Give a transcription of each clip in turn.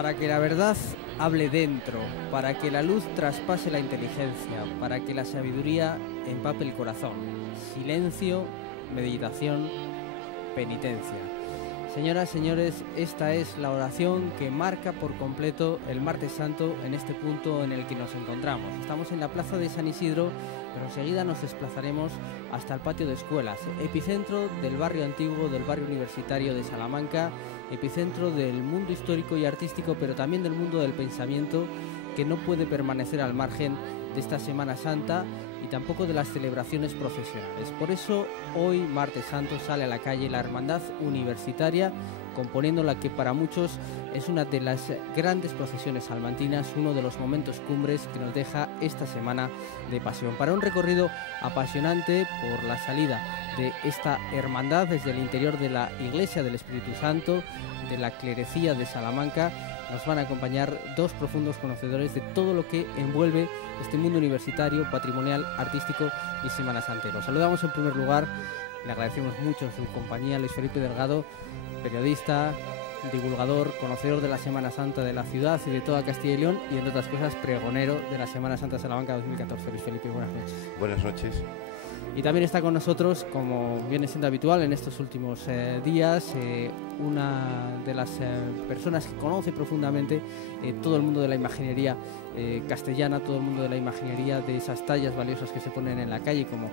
para que la verdad hable dentro, para que la luz traspase la inteligencia, para que la sabiduría empape el corazón. Silencio, meditación, penitencia. Señoras, señores, esta es la oración que marca por completo el Martes Santo en este punto en el que nos encontramos. Estamos en la plaza de San Isidro, pero enseguida nos desplazaremos hasta el patio de escuelas, epicentro del barrio antiguo, del barrio universitario de Salamanca, epicentro del mundo histórico y artístico, pero también del mundo del pensamiento, que no puede permanecer al margen de esta Semana Santa y tampoco de las celebraciones procesionales. Por eso hoy, Martes Santo, sale a la calle la Hermandad Universitaria, componiendo la que para muchos es una de las grandes procesiones salmantinas, uno de los momentos cumbres que nos deja esta semana de pasión. Para un recorrido apasionante por la salida de esta hermandad desde el interior de la Iglesia del Espíritu Santo, de la clerecía de Salamanca, nos van a acompañar dos profundos conocedores de todo lo que envuelve este mundo universitario, patrimonial, artístico y Semana Santero. Saludamos en primer lugar, le agradecemos mucho su compañía, Luis Felipe Delgado, periodista, divulgador, conocedor de la Semana Santa de la ciudad y de toda Castilla y León, y entre otras cosas pregonero de la Semana Santa de Salamanca 2014. Luis Felipe, buenas noches. Buenas noches. Y también está con nosotros, como viene siendo habitual en estos últimos días, una de las personas que conoce profundamente todo el mundo de la imaginería castellana, todo el mundo de la imaginería de esas tallas valiosas que se ponen en la calle, como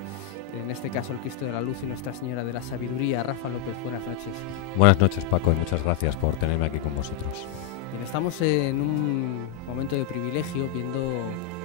en este caso el Cristo de la Luz y Nuestra Señora de la Sabiduría. Rafa López, buenas noches. Buenas noches, Paco, y muchas gracias por tenerme aquí con vosotros. Bien, estamos en un momento de privilegio viendo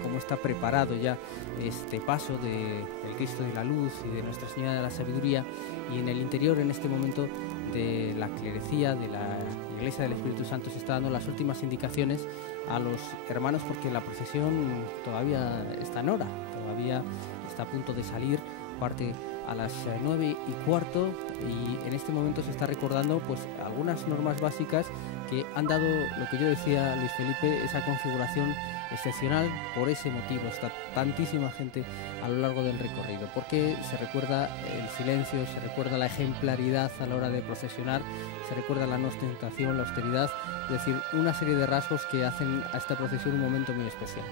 cómo está preparado ya este paso del Cristo de la Luz y de Nuestra Señora de la Sabiduría, y en el interior, en este momento de la clerecía de la Iglesia del Espíritu Santo, se está dando las últimas indicaciones a los hermanos, porque la procesión todavía está en hora, todavía está a punto de salir, parte a las 9:15, y en este momento se está recordando pues algunas normas básicas que han dado, lo que yo decía, Luis Felipe, esa configuración excepcional. Por ese motivo está tantísima gente a lo largo del recorrido, porque se recuerda el silencio, se recuerda la ejemplaridad a la hora de procesionar, se recuerda la no ostentación, la austeridad, es decir, una serie de rasgos que hacen a esta procesión un momento muy especial.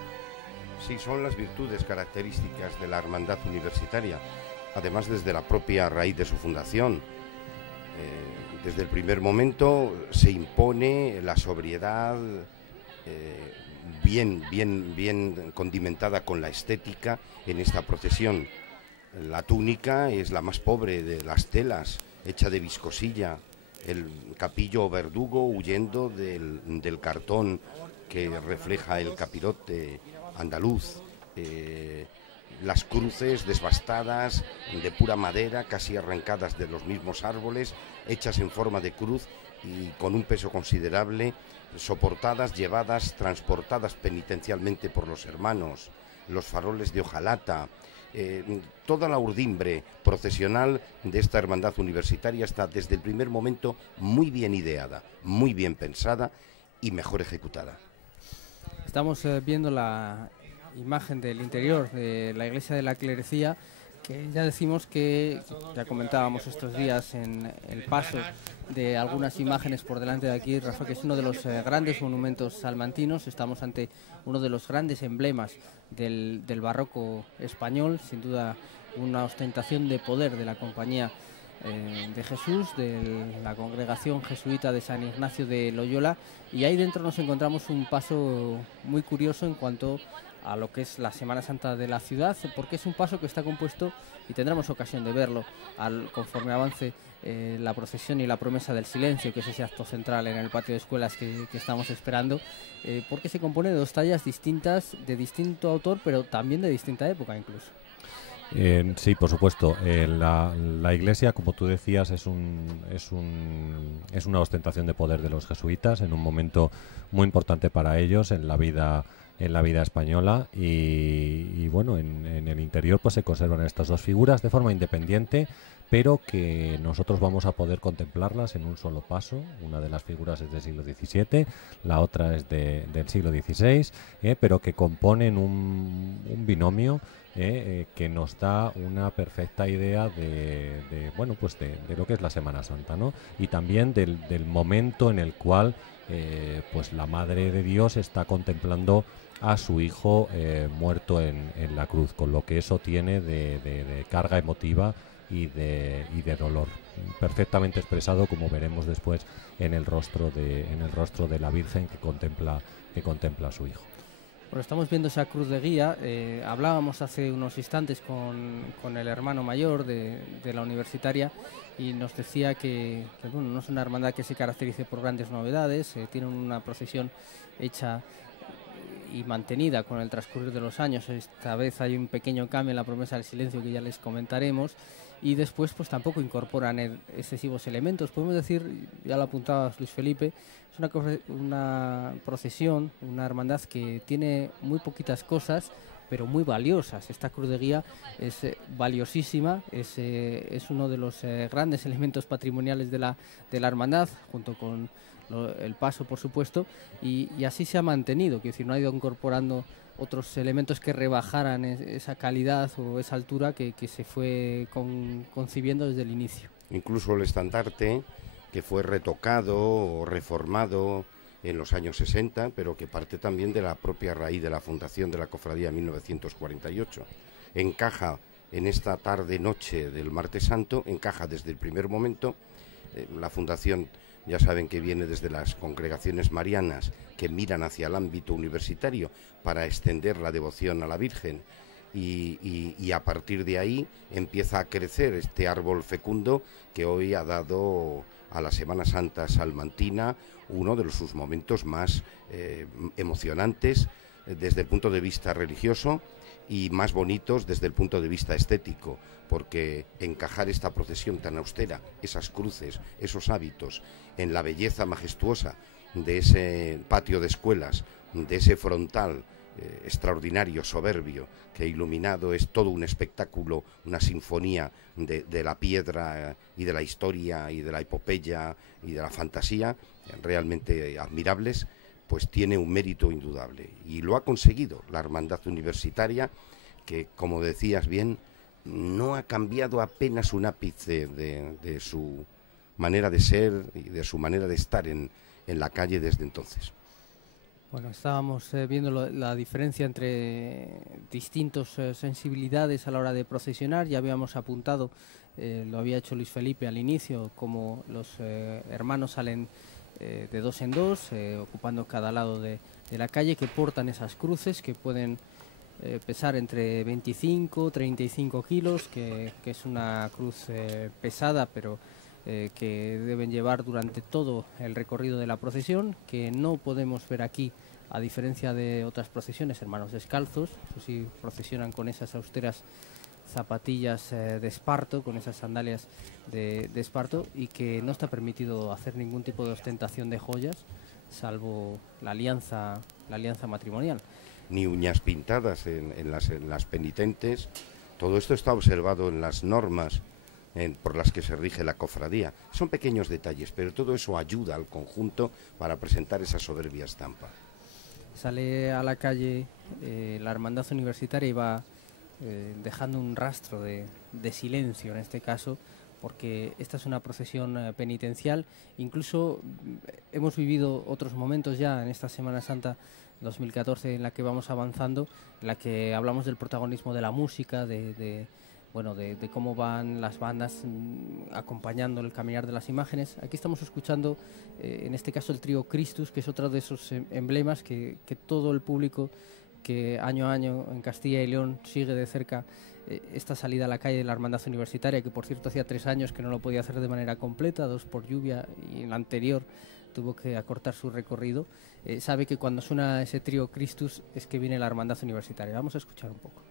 Sí, son las virtudes características de la Hermandad Universitaria, además desde la propia raíz de su fundación. Desde el primer momento se impone la sobriedad, bien condimentada con la estética en esta procesión. La túnica es la más pobre de las telas, hecha de viscosilla, el capillo o verdugo huyendo del cartón que refleja el capirote andaluz, las cruces desbastadas de pura madera, casi arrancadas de los mismos árboles, hechas en forma de cruz y con un peso considerable, soportadas, llevadas, transportadas penitencialmente por los hermanos, los faroles de hojalata. Toda la urdimbre procesional de esta hermandad universitaria está desde el primer momento muy bien ideada, muy bien pensada y mejor ejecutada. Estamos viendo la imagen del interior de la Iglesia de la Clerecía, que ya decimos que, ya comentábamos estos días en el paso de algunas imágenes por delante de aquí, Rafa, que es uno de los grandes monumentos salmantinos. Estamos ante uno de los grandes emblemas del barroco español, sin duda una ostentación de poder de la Compañía de Jesús, de la congregación jesuita de San Ignacio de Loyola, y ahí dentro nos encontramos un paso muy curioso en cuanto a lo que es la Semana Santa de la ciudad, porque es un paso que está compuesto, y tendremos ocasión de verlo conforme avance la procesión y la promesa del silencio, que es ese acto central en el patio de escuelas que estamos esperando, porque se compone de dos tallas distintas, de distinto autor, pero también de distinta época incluso. Sí, por supuesto. La iglesia, como tú decías, es una ostentación de poder de los jesuitas en un momento muy importante para ellos en la vida española, y bueno, en el interior pues se conservan estas dos figuras de forma independiente, pero que nosotros vamos a poder contemplarlas en un solo paso. Una de las figuras es del siglo XVII, la otra es del siglo XVI, pero que componen un binomio que nos da una perfecta idea bueno, pues de lo que es la Semana Santa, ¿no? Y también del momento en el cual pues la Madre de Dios está contemplando a su hijo muerto en la cruz, con lo que eso tiene de carga emotiva y de dolor, perfectamente expresado, como veremos después en el rostro de la Virgen que contempla a su hijo. Bueno, estamos viendo esa cruz de guía. Hablábamos hace unos instantes con el hermano mayor de la universitaria y nos decía que bueno, no es una hermandad que se caracterice por grandes novedades, tiene una procesión hecha y mantenida con el transcurrir de los años. Esta vez hay un pequeño cambio en la promesa del silencio que ya les comentaremos, y después pues tampoco incorporan excesivos elementos. Podemos decir, ya lo apuntaba Luis Felipe, es una procesión, una hermandad que tiene muy poquitas cosas pero muy valiosas. Esta cruz de guía es valiosísima, es uno de los grandes elementos patrimoniales de la hermandad, junto con el paso, por supuesto, y así se ha mantenido, quiero decir, no ha ido incorporando otros elementos que rebajaran esa calidad o esa altura que se fue concibiendo desde el inicio. Incluso el estandarte, que fue retocado o reformado en los años 60, pero que parte también de la propia raíz de la fundación de la cofradía en 1948. Encaja en esta tarde-noche del Martes Santo, encaja desde el primer momento. La fundación, ya saben que viene desde las congregaciones marianas que miran hacia el ámbito universitario para extender la devoción a la Virgen, y a partir de ahí empieza a crecer este árbol fecundo que hoy ha dado a la Semana Santa salmantina uno de sus momentos más emocionantes desde el punto de vista religioso y más bonitos desde el punto de vista estético, porque encajar esta procesión tan austera, esas cruces, esos hábitos, en la belleza majestuosa de ese patio de escuelas, de ese frontal extraordinario, soberbio, que iluminado es todo un espectáculo, una sinfonía de la piedra y de la historia y de la epopeya y de la fantasía, realmente admirables, pues tiene un mérito indudable. Y lo ha conseguido la hermandad universitaria, que, como decías bien, no ha cambiado apenas un ápice de su manera de ser y de su manera de estar en la calle desde entonces. Bueno, estábamos viendo la diferencia entre distintas sensibilidades a la hora de procesionar. Ya habíamos apuntado, lo había hecho Luis Felipe al inicio, como los hermanos salen de dos en dos, ocupando cada lado de la calle, que portan esas cruces que pueden pesar entre 25 35 kilos, que es una cruz pesada, pero que deben llevar durante todo el recorrido de la procesión, que no podemos ver aquí, a diferencia de otras procesiones, hermanos descalzos. Eso sí, procesionan con esas austeras zapatillas de esparto, con esas sandalias de esparto, y que no está permitido hacer ningún tipo de ostentación de joyas, salvo la alianza matrimonial. Ni uñas pintadas en las penitentes. Todo esto está observado en las normas por las que se rige la cofradía. Son pequeños detalles, pero todo eso ayuda al conjunto para presentar esa soberbia estampa. Sale a la calle la hermandad universitaria y va dejando un rastro de silencio en este caso, porque esta es una procesión penitencial. Incluso hemos vivido otros momentos ya en esta Semana Santa 2014 en la que vamos avanzando, en la que hablamos del protagonismo de la música, de cómo van las bandas acompañando el caminar de las imágenes. Aquí estamos escuchando, en este caso, el trío Christus, que es otro de esos emblemas que todo el público que año a año en Castilla y León sigue de cerca esta salida a la calle de la Hermandad Universitaria, que por cierto hacía 3 años que no lo podía hacer de manera completa, 2 por lluvia, y en la anterior tuvo que acortar su recorrido. Sabe que cuando suena ese trío Christus es que viene la Hermandad Universitaria. Vamos a escuchar un poco.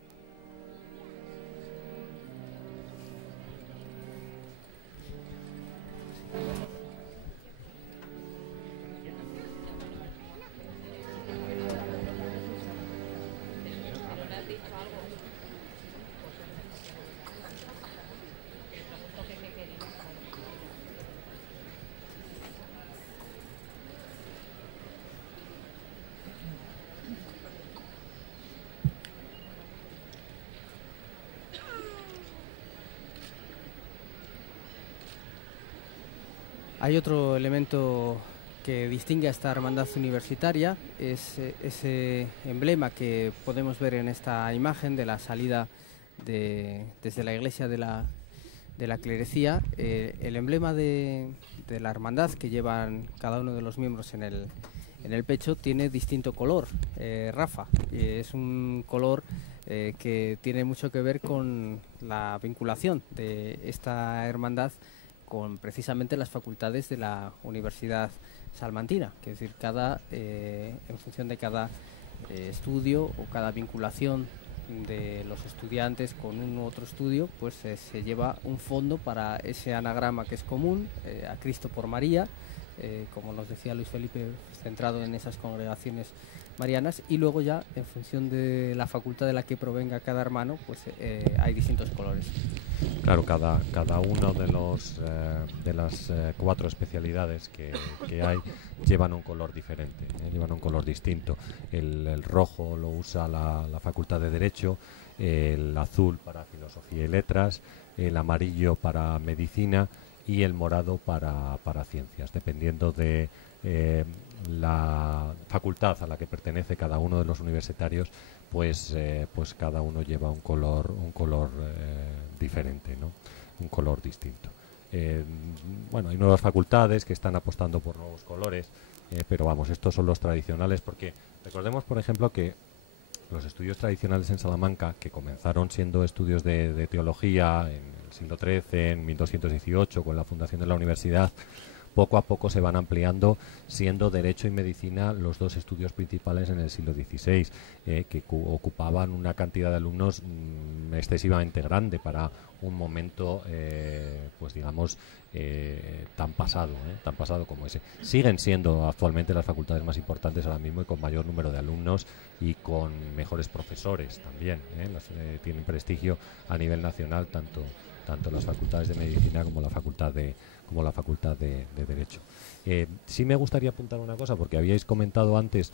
Hay otro elemento que distingue a esta hermandad universitaria, es ese emblema que podemos ver en esta imagen de la salida desde la iglesia de la clerecía. El emblema de la hermandad que llevan cada uno de los miembros en el pecho tiene distinto color, Rafa. Es un color que tiene mucho que ver con la vinculación de esta hermandad con precisamente las facultades de la Universidad Salmantina, que es decir, en función de cada estudio o cada vinculación de los estudiantes con un u otro estudio, pues se lleva un fondo para ese anagrama que es común, a Cristo por María, como nos decía Luis Felipe, centrado en esas congregaciones marianas, y luego ya en función de la facultad de la que provenga cada hermano, pues hay distintos colores. Claro, cada uno de las 4 especialidades que hay llevan un color diferente, llevan un color distinto. El rojo lo usa la Facultad de Derecho, el azul para Filosofía y Letras, el amarillo para Medicina y el morado para Ciencias, dependiendo de la facultad a la que pertenece cada uno de los universitarios, pues cada uno lleva un color diferente, ¿no? Un color distinto. Bueno, hay nuevas facultades que están apostando por nuevos colores, pero vamos, estos son los tradicionales, porque recordemos, por ejemplo, que los estudios tradicionales en Salamanca, que comenzaron siendo estudios de teología en el siglo XIII, en 1218, con la fundación de la universidad, poco a poco se van ampliando, siendo Derecho y Medicina los 2 estudios principales en el siglo XVI, que ocupaban una cantidad de alumnos excesivamente grande para un momento, pues digamos, tan pasado como ese. Siguen siendo actualmente las facultades más importantes ahora mismo y con mayor número de alumnos y con mejores profesores también, tienen prestigio a nivel nacional tanto las facultades de Medicina como la facultad de Derecho. Sí me gustaría apuntar una cosa, porque habíais comentado antes,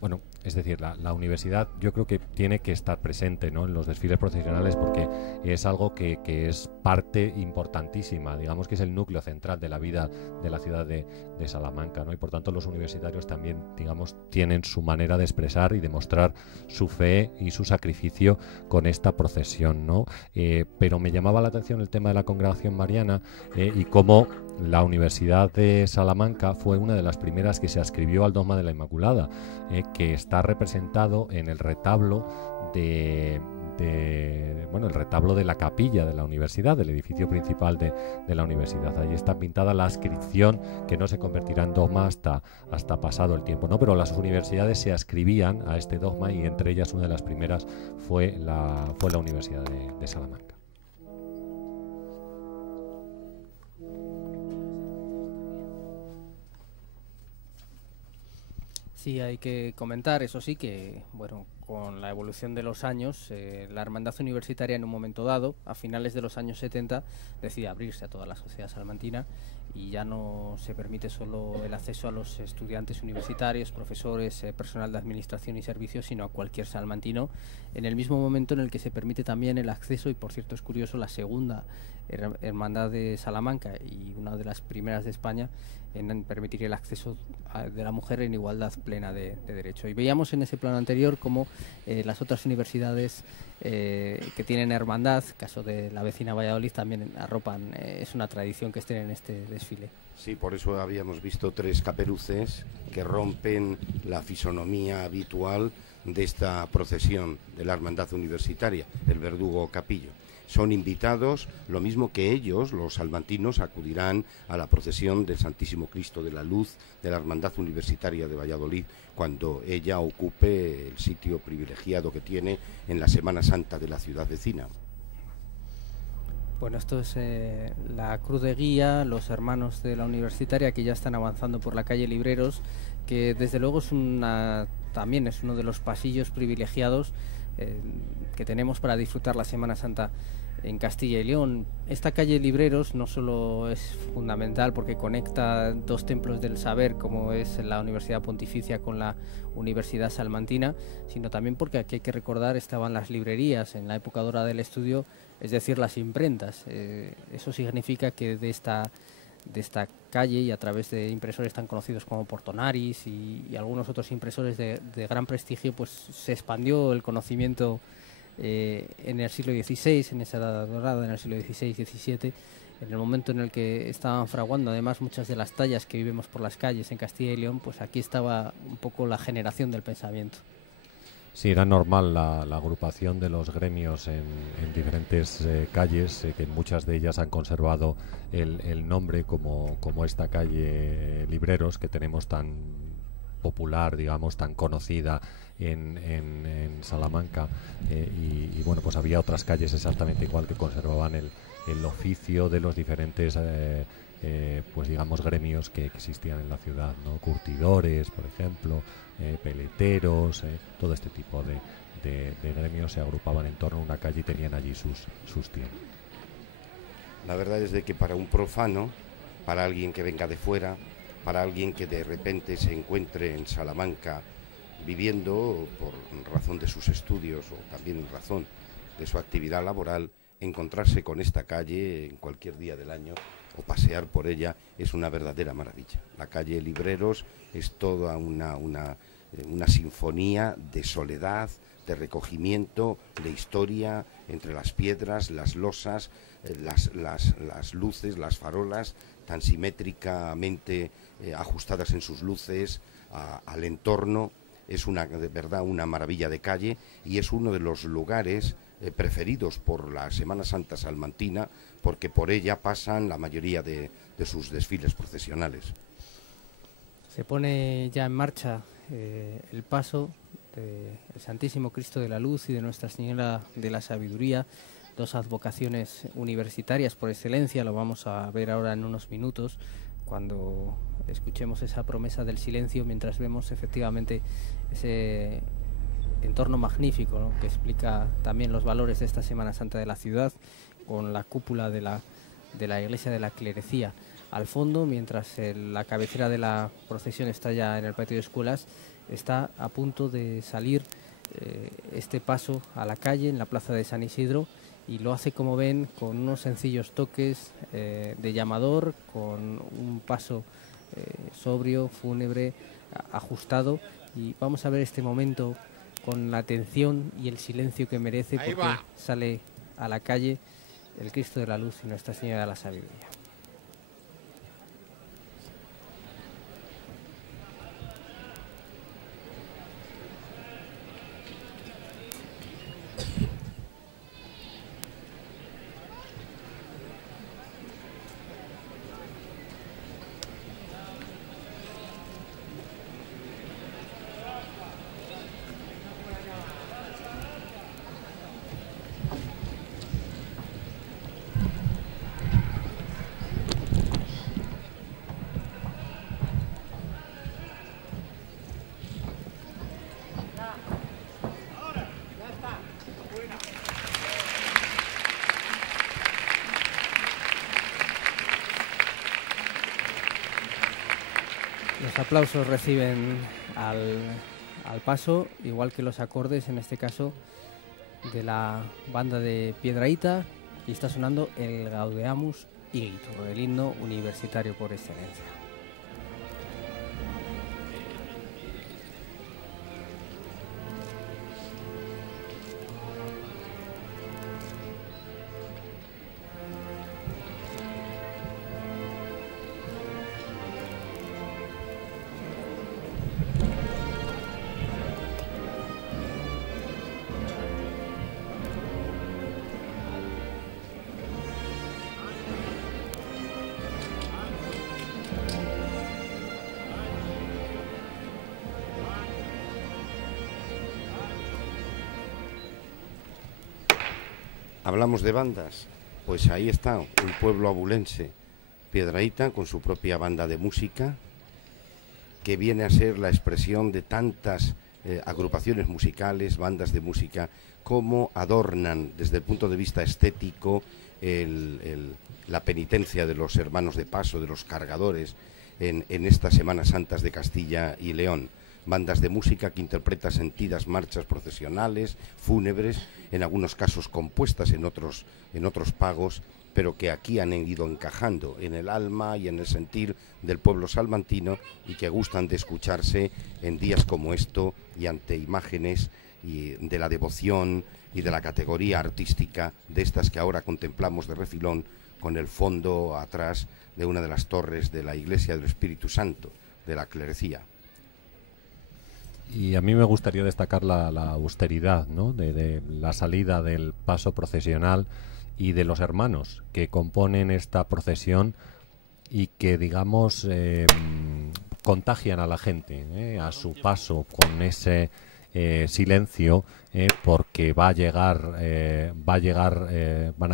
bueno, es decir, la universidad yo creo que tiene que estar presente, ¿no?, en los desfiles procesionales, porque es algo que es parte importantísima, digamos que es el núcleo central de la vida de la ciudad de Salamanca, ¿no? Y por tanto los universitarios también, digamos, tienen su manera de expresar y demostrar su fe y su sacrificio con esta procesión, ¿no? Pero me llamaba la atención el tema de la congregación mariana y cómo la Universidad de Salamanca fue una de las primeras que se adscribió al dogma de la Inmaculada, que está representado en el retablo el retablo de la capilla de la universidad, del edificio principal de la universidad. Allí está pintada la adscripción, que no se convertirá en dogma hasta pasado el tiempo, ¿no? Pero las universidades se adscribían a este dogma, y entre ellas una de las primeras fue la Universidad de Salamanca. Sí, hay que comentar, eso sí, que bueno, con la evolución de los años, la hermandad universitaria en un momento dado, a finales de los años 70, decide abrirse a toda la sociedad salmantina, y ya no se permite solo el acceso a los estudiantes universitarios, profesores, personal de administración y servicios, sino a cualquier salmantino, en el mismo momento en el que se permite también el acceso, y por cierto es curioso, la segunda hermandad de Salamanca y una de las primeras de España en permitir el acceso de la mujer en igualdad plena de derecho. Y veíamos en ese plano anterior cómo las otras universidades que tienen hermandad, caso de la vecina Valladolid, también arropan, es una tradición que estén en este desfile. Sí, por eso habíamos visto 3 caperuces que rompen la fisonomía habitual de esta procesión de la hermandad universitaria, el verdugo capillo. Son invitados, lo mismo que ellos, los salmantinos, acudirán a la procesión del Santísimo Cristo de la Luz de la Hermandad Universitaria de Valladolid, cuando ella ocupe el sitio privilegiado que tiene en la Semana Santa de la ciudad vecina. Bueno, esto es la cruz de guía, los hermanos de la universitaria que ya están avanzando por la calle Libreros, que desde luego es también es uno de los pasillos privilegiados que tenemos para disfrutar la Semana Santa en Castilla y León. Esta calle Libreros no solo es fundamental porque conecta 2 templos del saber, como es la Universidad Pontificia con la Universidad Salmantina, sino también porque aquí hay que recordar estaban las librerías en la época dorada del estudio, es decir, las imprentas. Eso significa que de esta de esta calle, y a través de impresores tan conocidos como Portonaris y algunos otros impresores de gran prestigio, pues se expandió el conocimiento en el siglo XVI, en esa edad dorada, en el siglo XVI-XVII, en el momento en el que estaban fraguando además muchas de las tallas que vivimos por las calles en Castilla y León. Pues aquí estaba un poco la generación del pensamiento. Sí, era normal la agrupación de los gremios en diferentes calles, que muchas de ellas han conservado el nombre, como esta calle Libreros, que tenemos tan popular, digamos, tan conocida en Salamanca, y bueno, pues había otras calles exactamente igual que conservaban el oficio de los diferentes pues digamos gremios que existían en la ciudad, ¿no? Curtidores, por ejemplo, peleteros, todo este tipo de gremios se agrupaban en torno a una calle y tenían allí sus tiendas. La verdad es de que para un profano, para alguien que venga de fuera, para alguien que de repente se encuentre en Salamanca viviendo por razón de sus estudios o también en razón de su actividad laboral, encontrarse con esta calle en cualquier día del año o pasear por ella es una verdadera maravilla. La calle Libreros es toda una sinfonía de soledad, de recogimiento, de historia, entre las piedras, las losas, las luces, las farolas, tan simétricamente ajustadas en sus luces al entorno. Es de verdad una maravilla de calle, y es uno de los lugares preferidos por la Semana Santa salmantina, porque por ella pasan la mayoría de sus desfiles procesionales. Se pone ya en marcha el paso del Santísimo Cristo de la Luz y de Nuestra Señora de la Sabiduría, dos advocaciones universitarias por excelencia. Lo vamos a ver ahora en unos minutos, cuando escuchemos esa promesa del silencio, mientras vemos efectivamente ese entorno magnífico, ¿no?, que explica también los valores de esta Semana Santa de la ciudad, con la cúpula de la iglesia de la clerecía al fondo, mientras la cabecera de la procesión está ya en el patio de escuelas. Está a punto de salir este paso a la calle en la plaza de San Isidro, y lo hace, como ven, con unos sencillos toques de llamador, con un paso sobrio, fúnebre, ajustado. Y vamos a ver este momento con la atención y el silencio que merece, porque sale a la calle el Cristo de la Luz y Nuestra Señora de la Sabiduría. Los aplausos reciben al paso, igual que los acordes, en este caso, de la banda de Piedrahíta, y está sonando el Gaudeamus Igitur, el himno universitario por excelencia. Hablamos de bandas, pues ahí está un pueblo abulense, Piedrahíta, con su propia banda de música, que viene a ser la expresión de tantas agrupaciones musicales, bandas de música, como adornan desde el punto de vista estético la penitencia de los hermanos de paso, de los cargadores, en estas Semanas Santas de Castilla y León. Bandas de música que interpretan sentidas marchas procesionales, fúnebres, en algunos casos compuestas, en otros pagos, pero que aquí han ido encajando en el alma y en el sentir del pueblo salmantino y que gustan de escucharse en días como esto y ante imágenes y de la devoción y de la categoría artística de estas que ahora contemplamos de refilón con el fondo atrás de una de las torres de la Iglesia del Espíritu Santo, de la clerecía. Y a mí me gustaría destacar la austeridad, ¿no?, de la salida del paso procesional y de los hermanos que componen esta procesión y que, digamos, contagian a la gente a su paso con ese silencio, porque van a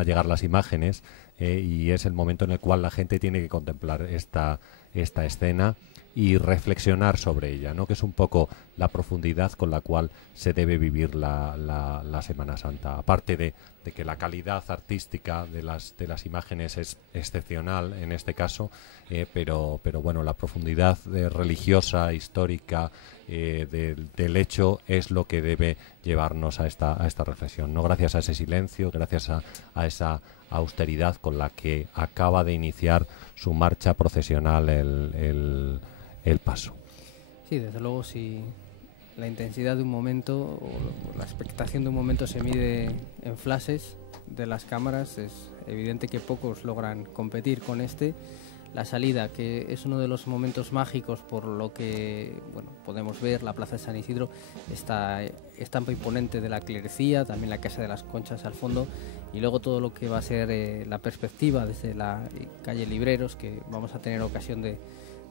llegar las imágenes, y es el momento en el cual la gente tiene que contemplar esta escena y reflexionar sobre ella, ¿no?, que es un poco la profundidad con la cual se debe vivir la Semana Santa. Aparte de que la calidad artística de las imágenes es excepcional en este caso, pero bueno, la profundidad religiosa, histórica del hecho es lo que debe llevarnos a esta reflexión, ¿no? Gracias a ese silencio, gracias a esa austeridad con la que acaba de iniciar su marcha procesional el paso. Sí, desde luego, si la intensidad de un momento o la expectación de un momento se mide en flashes de las cámaras, es evidente que pocos logran competir con este. La salida, que es uno de los momentos mágicos por lo que podemos ver, la Plaza de San Isidro, esta estampa imponente de la clerecía, también la Casa de las Conchas al fondo, y luego todo lo que va a ser la perspectiva desde la calle Libreros, que vamos a tener ocasión de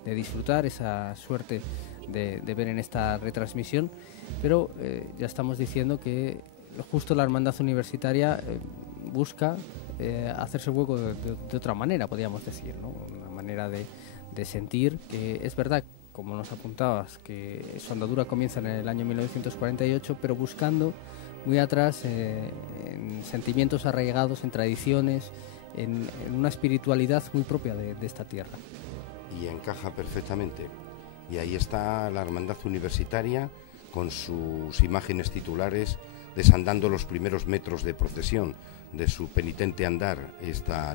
disfrutar, esa suerte de ver en esta retransmisión. Pero ya estamos diciendo que justo la Hermandad Universitaria busca hacerse hueco de otra manera, podríamos decir, ¿no? Una manera de sentir, que es verdad, como nos apuntabas, que su andadura comienza en el año 1948, pero buscando muy atrás en sentimientos arraigados, en tradiciones, en una espiritualidad muy propia de esta tierra. Y encaja perfectamente. Y ahí está la Hermandad Universitaria con sus imágenes titulares desandando los primeros metros de procesión de su penitente andar esta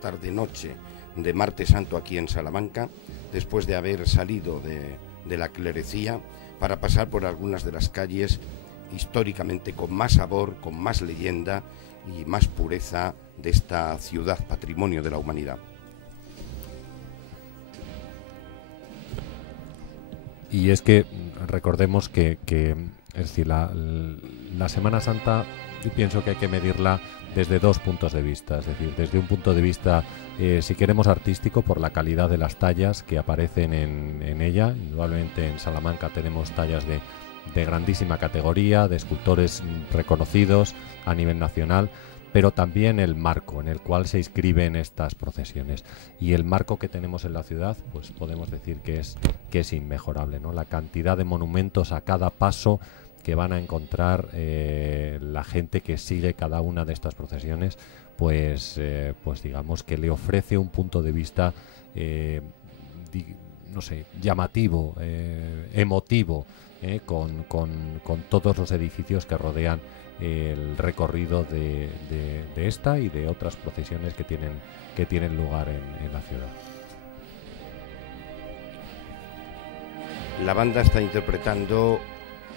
tarde-noche de Martes Santo aquí en Salamanca, después de haber salido de la clerecía para pasar por algunas de las calles históricamente con más sabor, con más leyenda y más pureza de esta ciudad patrimonio de la humanidad. Y es que recordemos que es decir, la Semana Santa, yo pienso que hay que medirla desde dos puntos de vista. Es decir, desde un punto de vista, si queremos, artístico, por la calidad de las tallas que aparecen en ella. Indudablemente en Salamanca tenemos tallas de grandísima categoría, de escultores reconocidos a nivel nacional, pero también el marco en el cual se inscriben estas procesiones. Y el marco que tenemos en la ciudad, pues podemos decir que es inmejorable, ¿no? La cantidad de monumentos a cada paso que van a encontrar la gente que sigue cada una de estas procesiones, pues digamos que le ofrece un punto de vista, llamativo, emotivo, con todos los edificios que rodean el recorrido de esta y de otras procesiones que tienen lugar en la ciudad. La banda está interpretando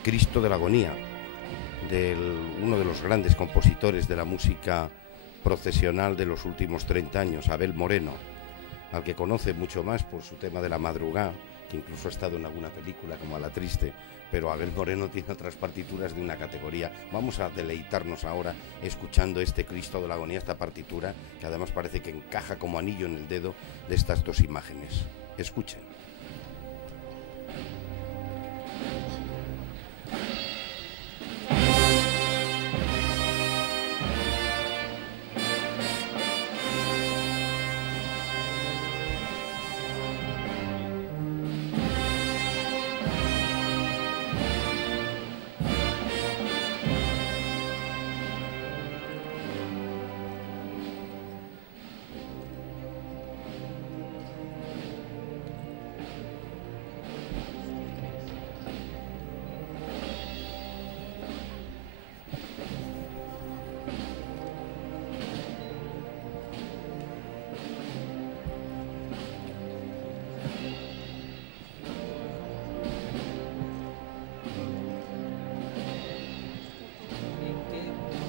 Cristo de la Agonía, uno de los grandes compositores de la música procesional de los últimos 30 años, Abel Moreno, al que conoce mucho más por su tema de la madrugada, que incluso ha estado en alguna película como A la Triste, pero Abel Moreno tiene otras partituras de una categoría. Vamos a deleitarnos ahora escuchando este Cristo de la Agonía, esta partitura, que además parece que encaja como anillo en el dedo de estas dos imágenes. Escuchen.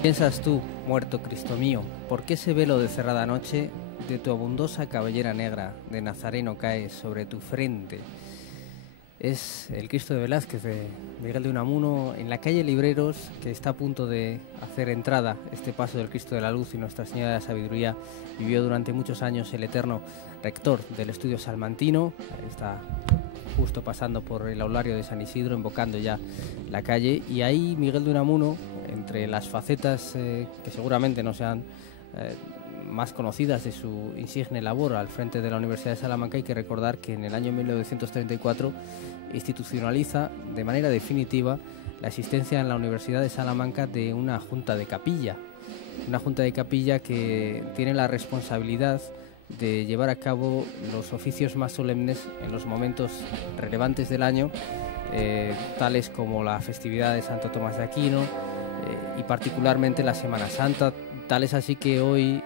Piensas tú, muerto Cristo mío, ¿por qué ese velo de cerrada noche de tu abundosa cabellera negra de Nazareno cae sobre tu frente? Es el Cristo de Velázquez de Miguel de Unamuno en la calle Libreros, que está a punto de hacer entrada este paso del Cristo de la Luz, y Nuestra Señora de la Sabiduría vivió durante muchos años el eterno rector del estudio salmantino. Está justo pasando por el aulario de San Isidro, invocando ya la calle, y ahí Miguel de Unamuno, entre las facetas que seguramente no sean más conocidas de su insigne labor al frente de la Universidad de Salamanca, hay que recordar que en el año 1934 institucionaliza de manera definitiva la existencia en la Universidad de Salamanca de una junta de capilla, que tiene la responsabilidad de llevar a cabo los oficios más solemnes en los momentos relevantes del año, tales como la festividad de Santo Tomás de Aquino y particularmente la Semana Santa. Tal es así que hoy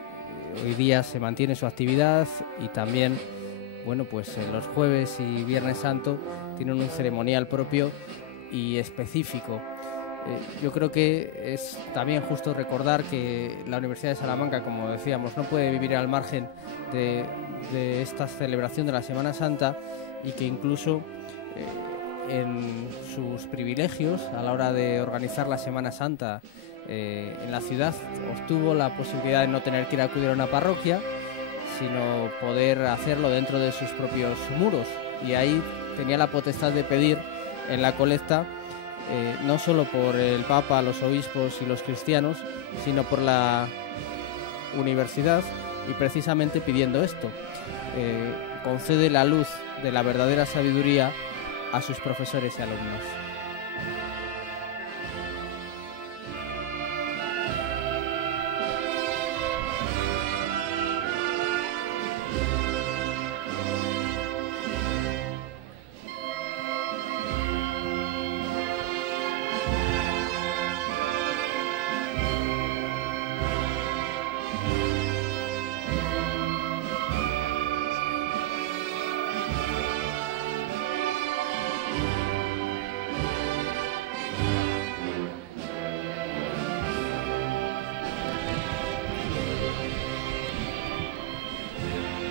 día se mantiene su actividad, y también, bueno, pues los jueves y Viernes Santo tienen un ceremonial propio y específico. Yo creo que es también justo recordar que la Universidad de Salamanca, como decíamos, no puede vivir al margen de esta celebración de la Semana Santa, y que incluso en sus privilegios a la hora de organizar la Semana Santa en la ciudad obtuvo la posibilidad de no tener que ir a acudir a una parroquia, sino poder hacerlo dentro de sus propios muros, y ahí tenía la potestad de pedir en la colecta no solo por el Papa, los obispos y los cristianos, sino por la universidad, y precisamente pidiendo esto, concede la luz de la verdadera sabiduría a sus profesores y alumnos.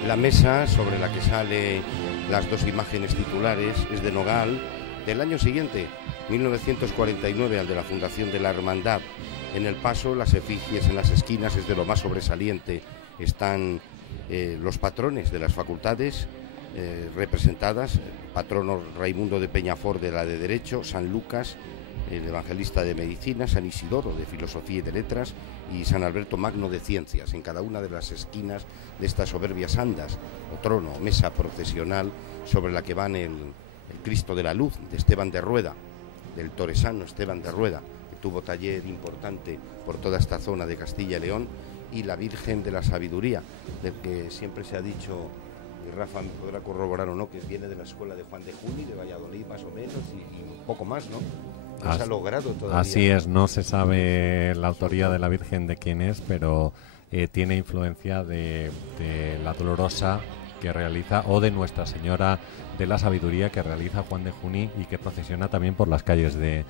La mesa sobre la que salen las dos imágenes titulares es de nogal del año siguiente, 1949, al de la fundación de la Hermandad. En el paso, las efigies en las esquinas es de lo más sobresaliente. Están los patrones de las facultades representadas: patrono Raimundo de Peñafort de la de Derecho, San Lucas, el evangelista de Medicina, San Isidoro de Filosofía y de Letras, y San Alberto Magno de Ciencias, en cada una de las esquinas de estas soberbias andas, o trono, o mesa procesional, sobre la que van el Cristo de la Luz de Esteban de Rueda, del toresano Esteban de Rueda, que tuvo taller importante por toda esta zona de Castilla y León, y la Virgen de la Sabiduría, del que siempre se ha dicho, y Rafa me podrá corroborar o no, que viene de la escuela de Juan de Juni, de Valladolid más o menos, y un poco más, ¿no? No se ha logrado todavía. Así es, no se sabe la autoría de la Virgen de quién es, pero tiene influencia de la Dolorosa que realiza, o de Nuestra Señora de la Sabiduría que realiza Juan de Juni, y que procesiona también por las calles de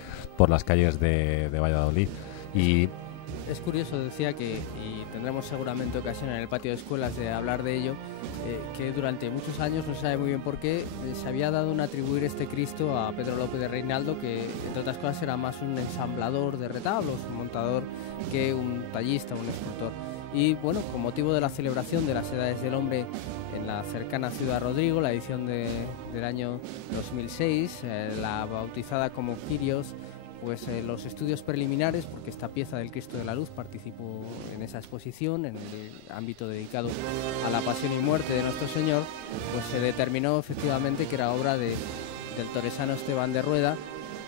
Valladolid. Y es curioso, decía que, y tendremos seguramente ocasión en el patio de escuelas de hablar de ello, que durante muchos años, no se sabe muy bien por qué, se había dado un atribuir este Cristo a Pedro López de Reinaldo, que entre otras cosas era más un ensamblador de retablos, un montador, que un tallista, un escultor. Y bueno, con motivo de la celebración de las Edades del Hombre en la cercana Ciudad Rodrigo, la edición del año 2006, la bautizada como Kyrios, pues los estudios preliminares, porque esta pieza del Cristo de la Luz participó en esa exposición, en el ámbito dedicado a la pasión y muerte de nuestro Señor, pues se determinó efectivamente que era obra del toresano Esteban de Rueda,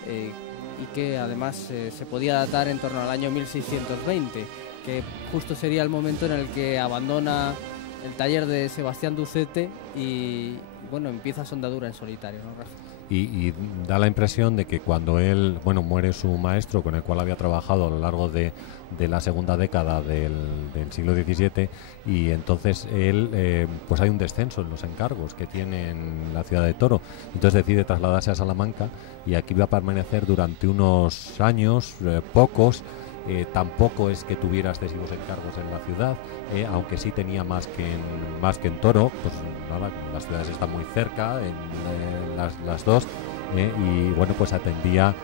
y que además se podía datar en torno al año 1620, que justo sería el momento en el que abandona el taller de Sebastián Ducete y bueno, empieza su andadura en solitario, ¿no, Rafa? Y da la impresión de que cuando él, bueno, muere su maestro con el cual había trabajado a lo largo de la segunda década del siglo XVII, y entonces él, pues hay un descenso en los encargos que tiene en la ciudad de Toro, entonces decide trasladarse a Salamanca, y aquí va a permanecer durante unos años, pocos, tampoco es que tuviera excesivos encargos en la ciudad, aunque sí tenía más que en Toro. Pues nada, las ciudades están muy cerca, las dos, y bueno, pues atendía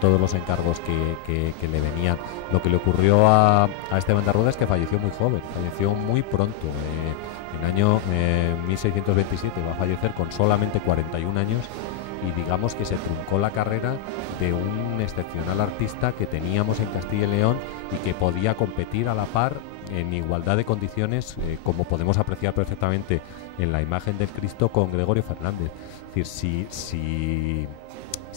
todos los encargos que le venían. Lo que le ocurrió a Esteban de Rueda es que falleció muy joven, falleció muy pronto. En el año 1627 va a fallecer con solamente 41 años, y digamos que se truncó la carrera de un excepcional artista que teníamos en Castilla y León y que podía competir a la par en igualdad de condiciones, como podemos apreciar perfectamente en la imagen del Cristo con Gregorio Fernández. Es decir, si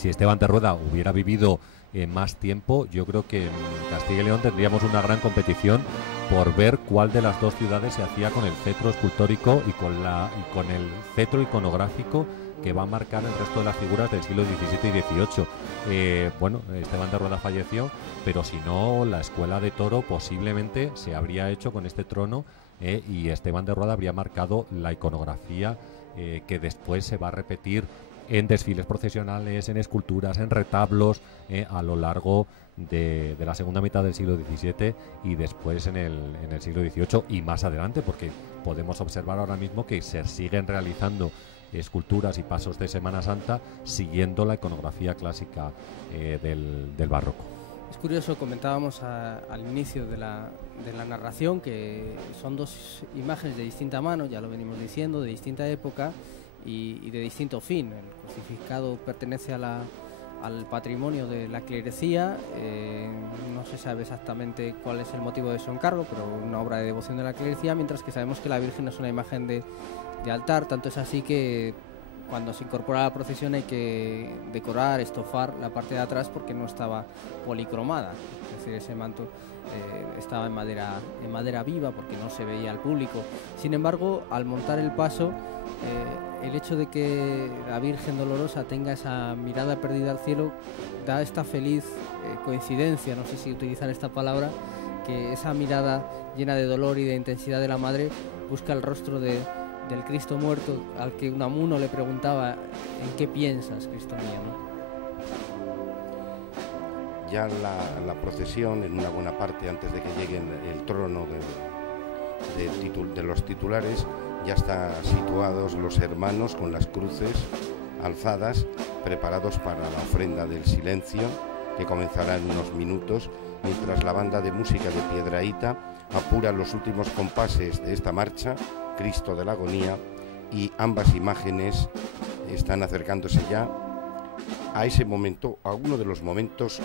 Esteban de Rueda hubiera vivido más tiempo, yo creo que en Castilla y León tendríamos una gran competición por ver cuál de las dos ciudades se hacía con el cetro escultórico y con el cetro iconográfico que va a marcar el resto de las figuras del siglo XVII y XVIII. Bueno, Esteban de Rueda falleció, pero si no, la escuela de Toro posiblemente se habría hecho con este trono, y Esteban de Rueda habría marcado la iconografía que después se va a repetir en desfiles procesionales, en esculturas, en retablos, a lo largo de la segunda mitad del siglo XVII y después en el siglo XVIII y más adelante, porque podemos observar ahora mismo que se siguen realizando esculturas y pasos de Semana Santa siguiendo la iconografía clásica del barroco. Es curioso, comentábamos al inicio de la narración que son dos imágenes de distinta mano, ya lo venimos diciendo, de distinta época y de distinto fin. El crucificado pertenece al patrimonio de la clerecía, no se sabe exactamente cuál es el motivo de su encargo, pero una obra de devoción de la clerecía, mientras que sabemos que la Virgen es una imagen de altar. Tanto es así que cuando se incorpora a la procesión hay que decorar, estofar la parte de atrás porque no estaba policromada, es decir, ese manto estaba en madera viva porque no se veía al público. Sin embargo, al montar el paso, el hecho de que la Virgen Dolorosa tenga esa mirada perdida al cielo da esta feliz coincidencia, no sé si utilizar esta palabra, que esa mirada llena de dolor y de intensidad de la Madre busca el rostro del Cristo muerto, al que Unamuno le preguntaba: ¿en qué piensas, Cristo mío? ¿no? Ya la procesión, en una buena parte, antes de que llegue el trono de los titulares, ya están situados los hermanos con las cruces alzadas, preparados para la ofrenda del silencio, que comenzará en unos minutos, mientras la banda de música de Piedrahíta apura los últimos compases de esta marcha, Cristo de la Agonía, y ambas imágenes están acercándose ya a ese momento, a uno de los momentos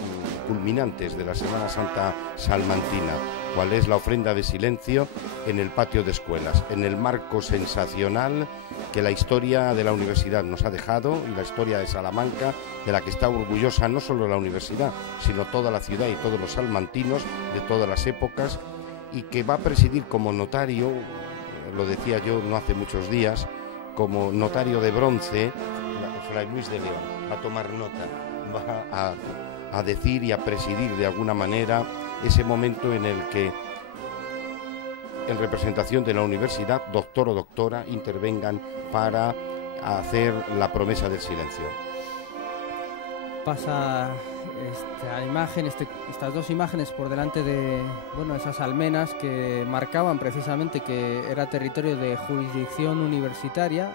culminantes de la Semana Santa salmantina, cual es la ofrenda de silencio en el patio de escuelas, en el marco sensacional que la historia de la universidad nos ha dejado, y la historia de Salamanca, de la que está orgullosa no solo la universidad, sino toda la ciudad y todos los salmantinos de todas las épocas, y que va a presidir como notario, lo decía yo no hace muchos días, como notario de bronce, Fray Luis de León. Va a tomar nota, va a decir y a presidir de alguna manera ese momento en el que, en representación de la universidad, doctor o doctora intervengan para hacer la promesa del silencio. Pasa esta imagen, estas dos imágenes por delante de esas almenas que marcaban precisamente que era territorio de jurisdicción universitaria.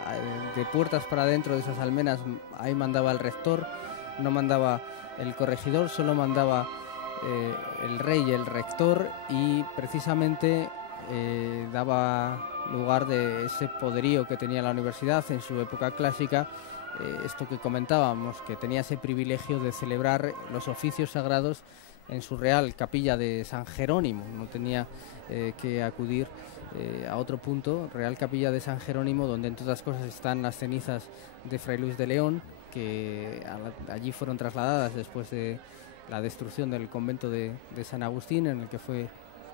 De puertas para adentro de esas almenas ahí mandaba el rector, no mandaba el corregidor, solo mandaba el rey, el rector, y precisamente daba lugar de ese poderío que tenía la universidad en su época clásica. Esto que comentábamos, que tenía ese privilegio de celebrar los oficios sagrados en su real capilla de San Jerónimo, no tenía que acudir a otro punto, Real Capilla de San Jerónimo, donde entre otras cosas están las cenizas de Fray Luis de León, que allí fueron trasladadas después de la destrucción del convento de San Agustín, en el que fue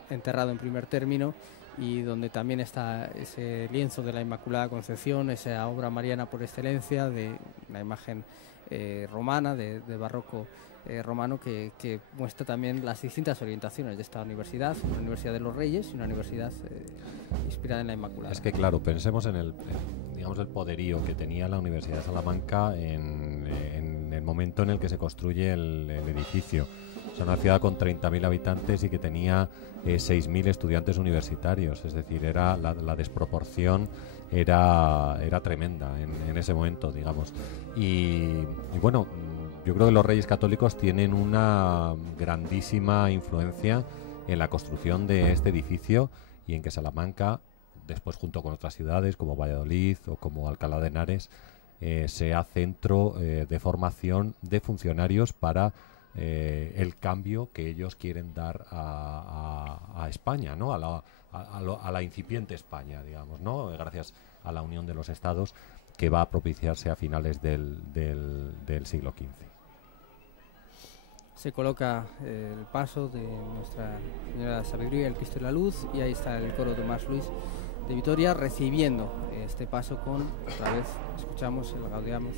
enterrado en primer término, y donde también está ese lienzo de la Inmaculada Concepción, esa obra mariana por excelencia, de la imagen romana, de barroco romano, que muestra también las distintas orientaciones de esta universidad, una universidad de los reyes y una universidad inspirada en la Inmaculada. Es que claro, pensemos en el poderío que tenía la Universidad de Salamanca en el momento en el que se construye el edificio. O sea, una ciudad con 30.000 habitantes y que tenía 6.000 estudiantes universitarios, es decir, era la desproporción era tremenda en ese momento, digamos. Y bueno, yo creo que los Reyes Católicos tienen una grandísima influencia en la construcción de este edificio y en que Salamanca, después junto con otras ciudades como Valladolid o como Alcalá de Henares, sea centro de formación de funcionarios para el cambio que ellos quieren dar a España, ¿no? a la incipiente España, digamos, ¿no? Gracias a la unión de los estados que va a propiciarse a finales del siglo XV. Se coloca el paso de Nuestra Señora de la Sabiduría, el Cristo de la Luz, y ahí está el coro Tomás Luis de Vitoria recibiendo este paso con, otra vez, escuchamos el Gaudeamus.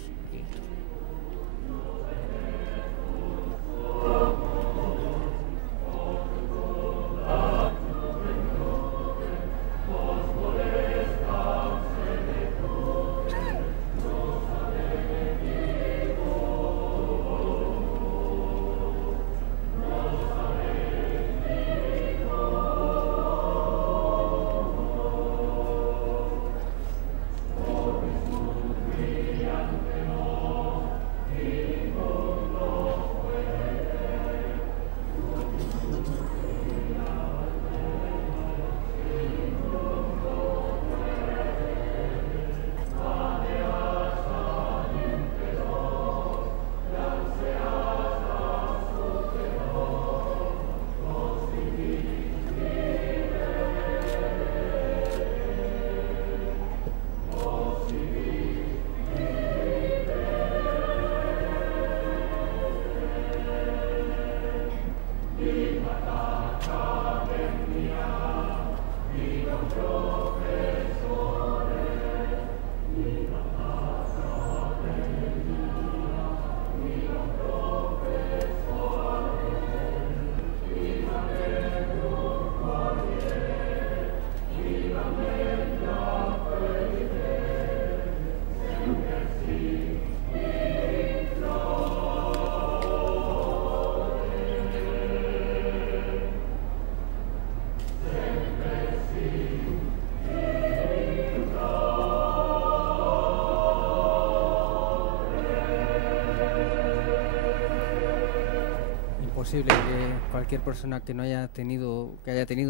Posible que cualquier persona que haya tenido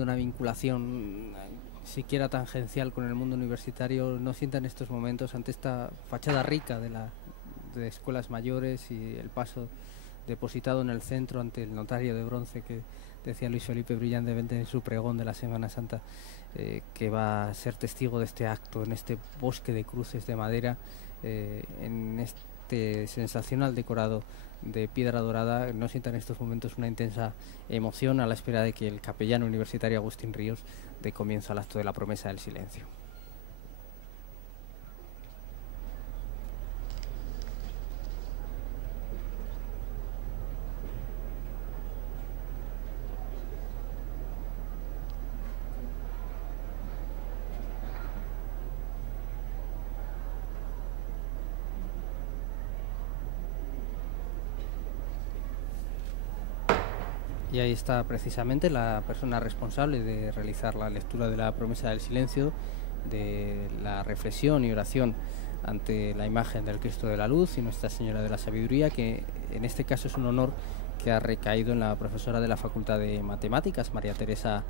una vinculación siquiera tangencial con el mundo universitario no sienta en estos momentos, ante esta fachada rica de escuelas mayores y el paso depositado en el centro ante el notario de bronce que decía Luis Felipe brillantemente en su pregón de la Semana Santa, que va a ser testigo de este acto en este bosque de cruces de madera, en este sensacional decorado de piedra dorada. No sienta en estos momentos una intensa emoción a la espera de que el capellán universitario Agustín Ríos dé comienzo al acto de la promesa del silencio. Y ahí está precisamente la persona responsable de realizar la lectura de la promesa del silencio, de la reflexión y oración ante la imagen del Cristo de la Luz y Nuestra Señora de la Sabiduría, que en este caso es un honor que ha recaído en la profesora de la Facultad de Matemáticas, María Teresa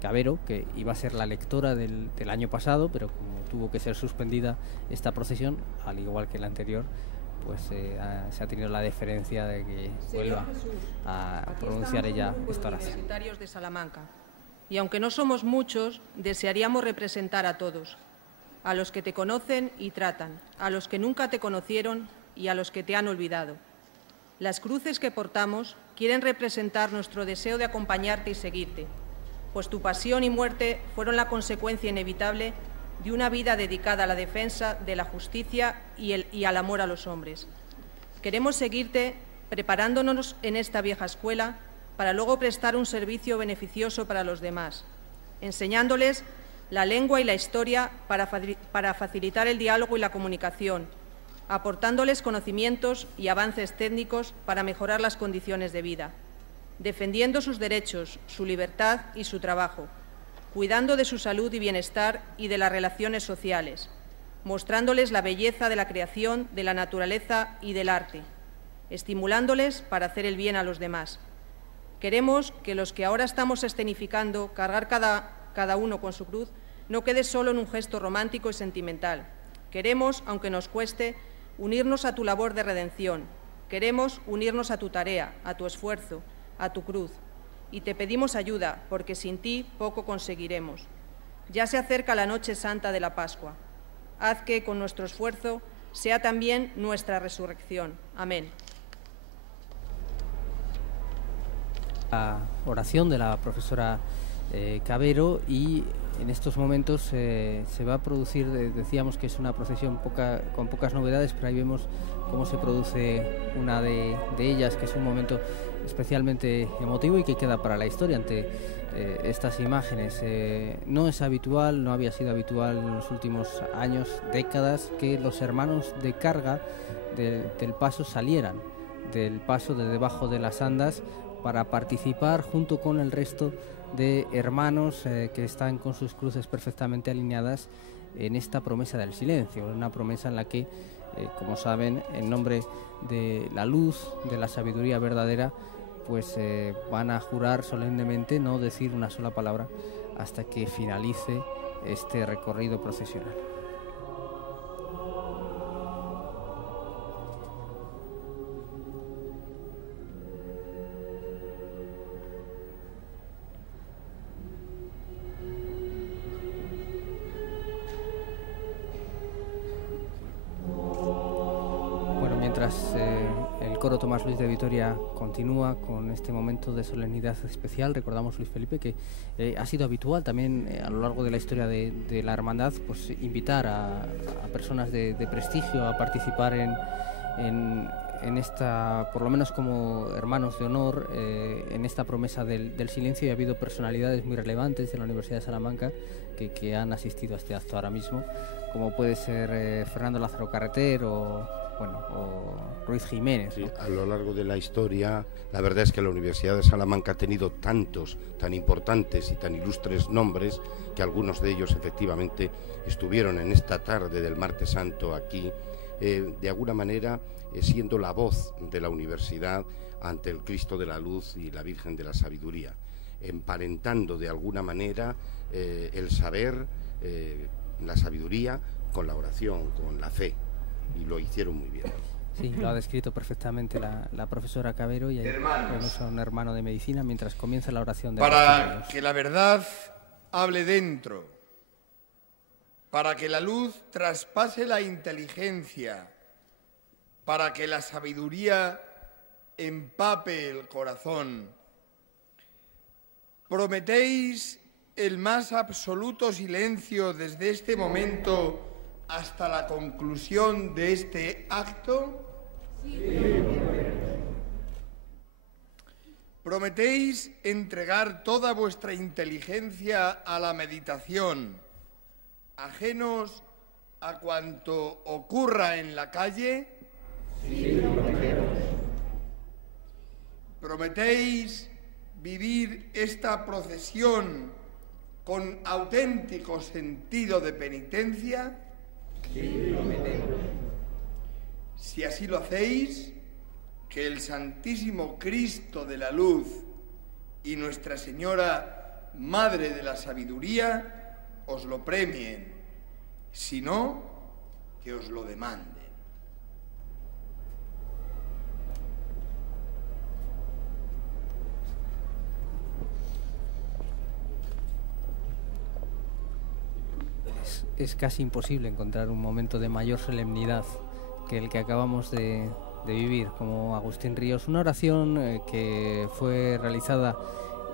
Cabero, que iba a ser la lectora del año pasado, pero como tuvo que ser suspendida esta procesión, al igual que la anterior, pues se ha tenido la deferencia de que vuelva a pronunciar ella esta oración. Universitarios de Salamanca, y aunque no somos muchos, desearíamos representar a todos, a los que te conocen y tratan, a los que nunca te conocieron y a los que te han olvidado. Las cruces que portamos quieren representar nuestro deseo de acompañarte y seguirte, pues tu pasión y muerte fueron la consecuencia inevitable de una vida dedicada a la defensa de la justicia y al amor a los hombres. Queremos seguirte preparándonos en esta vieja escuela para luego prestar un servicio beneficioso para los demás, enseñándoles la lengua y la historia para facilitar el diálogo y la comunicación, aportándoles conocimientos y avances técnicos para mejorar las condiciones de vida, defendiendo sus derechos, su libertad y su trabajo, cuidando de su salud y bienestar y de las relaciones sociales, mostrándoles la belleza de la creación, de la naturaleza y del arte, estimulándoles para hacer el bien a los demás. Queremos que los que ahora estamos escenificando, cargar cada uno con su cruz, no quede solo en un gesto romántico y sentimental. Queremos, aunque nos cueste, unirnos a tu labor de redención. Queremos unirnos a tu tarea, a tu esfuerzo, a tu cruz. Y te pedimos ayuda, porque sin ti poco conseguiremos. Ya se acerca la noche santa de la Pascua. Haz que, con nuestro esfuerzo, sea también nuestra resurrección. Amén. La oración de la profesora Cavero, y en estos momentos se va a producir, decíamos que es una procesión con pocas novedades, pero ahí vemos cómo se produce una de ellas, que es un momento especialmente emotivo y que queda para la historia ante estas imágenes. No es habitual, no había sido habitual en los últimos años, décadas, que los hermanos de carga del paso salieran del paso de debajo de las andas para participar junto con el resto de hermanos que están con sus cruces perfectamente alineadas en esta promesa del silencio, una promesa en la que, como saben, en nombre de la luz, de la sabiduría verdadera, pues van a jurar solemnemente no decir una sola palabra hasta que finalice este recorrido procesional. El coro Tomás Luis de Vitoria continúa con este momento de solemnidad especial. Recordamos, Luis Felipe, que ha sido habitual también a lo largo de la historia de la hermandad, pues invitar a personas de prestigio a participar en esta, por lo menos como hermanos de honor, en esta promesa del silencio, y ha habido personalidades muy relevantes de la Universidad de Salamanca que han asistido a este acto ahora mismo, como puede ser Fernando Lázaro Carreter o Ruiz Jiménez, ¿no? Sí, a lo largo de la historia, la verdad es que la Universidad de Salamanca ha tenido tantos, tan importantes y tan ilustres nombres, que algunos de ellos efectivamente estuvieron en esta tarde del Martes Santo aquí, de alguna manera siendo la voz de la universidad ante el Cristo de la Luz y la Virgen de la Sabiduría, emparentando de alguna manera el saber, la sabiduría con la oración, con la fe. Y lo hicieron muy bien. Sí, lo ha descrito perfectamente la profesora Cavero, y vemos a un hermano de medicina mientras comienza la oración de para que la verdad hable dentro, para que la luz traspase la inteligencia, para que la sabiduría empape el corazón. ¿Prometéis el más absoluto silencio desde este momento hasta la conclusión de este acto? Sí. ¿Prometéis entregar toda vuestra inteligencia a la meditación, ajenos a cuanto ocurra en la calle? Sí, prometemos. ¿Prometéis vivir esta procesión con auténtico sentido de penitencia? Sí, prometemos. Si así lo hacéis, que el Santísimo Cristo de la Luz y Nuestra Señora, Madre de la Sabiduría, os lo premien. Si no, que os lo demanden. Es casi imposible encontrar un momento de mayor solemnidad que el que acabamos de vivir, como Agustín Ríos. Una oración que fue realizada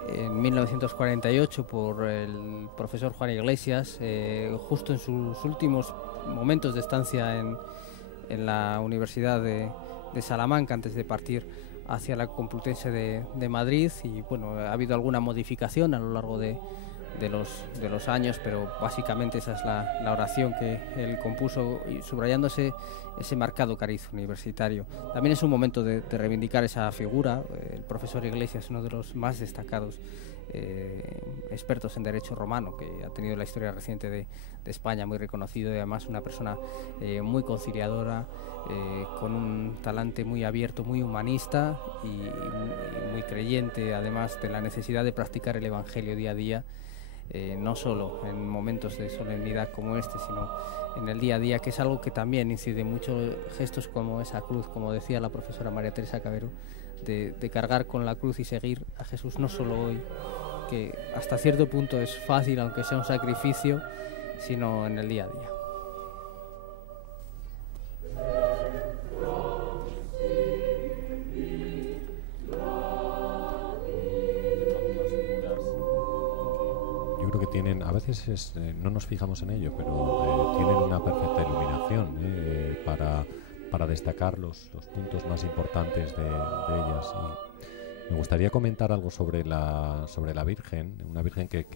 en 1948 por el profesor Juan Iglesias, justo en sus últimos momentos de estancia en la Universidad de Salamanca, antes de partir hacia la Complutense de Madrid. Y bueno, ha habido alguna modificación a lo largo de de los años, pero básicamente esa es la oración que él compuso, y subrayando ese marcado cariz universitario. También es un momento de reivindicar esa figura. El profesor Iglesias es uno de los más destacados expertos en derecho romano que ha tenido la historia reciente de España, muy reconocido, y además una persona muy conciliadora, con un talante muy abierto, muy humanista y muy creyente, además de la necesidad de practicar el Evangelio día a día, no solo en momentos de solemnidad como este, sino en el día a día, que es algo que también incide mucho. Gestos como esa cruz, como decía la profesora María Teresa Cabero, de cargar con la cruz y seguir a Jesús, no solo hoy, que hasta cierto punto es fácil, aunque sea un sacrificio, sino en el día a día. Yo creo que tienen, a veces no nos fijamos en ello, pero tienen una perfecta iluminación para destacar los puntos más importantes de ellas. Y me gustaría comentar algo sobre la Virgen, una Virgen que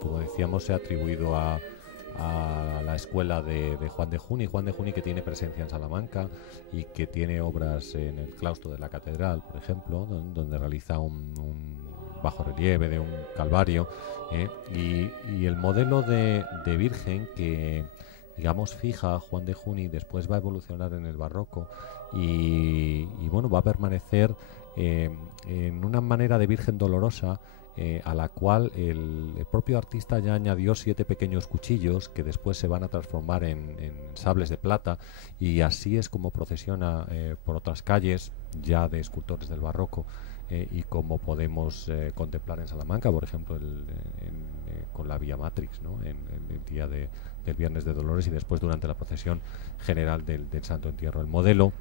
como decíamos, se ha atribuido a la escuela de Juan de Juni. Juan de Juni, que tiene presencia en Salamanca y que tiene obras en el claustro de la catedral, por ejemplo, donde realiza un bajo relieve de un calvario, y el modelo de Virgen que, digamos, fija Juan de Juni, después va a evolucionar en el barroco y bueno, va a permanecer en una manera de Virgen dolorosa, a la cual el propio artista ya añadió 7 pequeños cuchillos que después se van a transformar en sables de plata, y así es como procesiona por otras calles ya de escultores del barroco, y como podemos contemplar en Salamanca, por ejemplo, con la Vía Matrix, ¿no? en el día del Viernes de Dolores, y después durante la procesión general del Santo Entierro. El modelo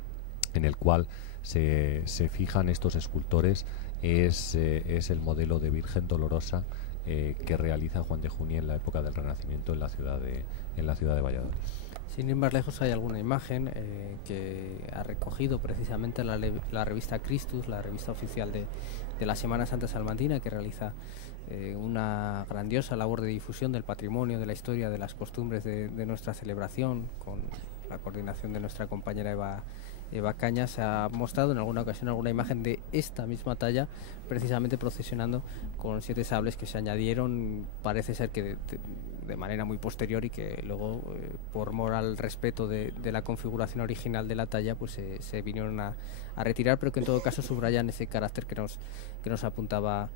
en el cual se fijan estos escultores es el modelo de Virgen dolorosa que realiza Juan de Juni en la época del Renacimiento en la ciudad de Valladolid. Sin ir más lejos, hay alguna imagen que ha recogido precisamente la revista Christus, la revista oficial de la Semana Santa Salmantina, que realiza una grandiosa labor de difusión del patrimonio, de la historia, de las costumbres de nuestra celebración, con la coordinación de nuestra compañera Eva Cañas. Se ha mostrado en alguna ocasión alguna imagen de esta misma talla, precisamente procesionando con 7 sables que se añadieron, parece ser que de manera muy posterior, y que luego, por mor al respeto de la configuración original de la talla, pues se vinieron a retirar, pero que en todo caso subrayan ese carácter que nos apuntaba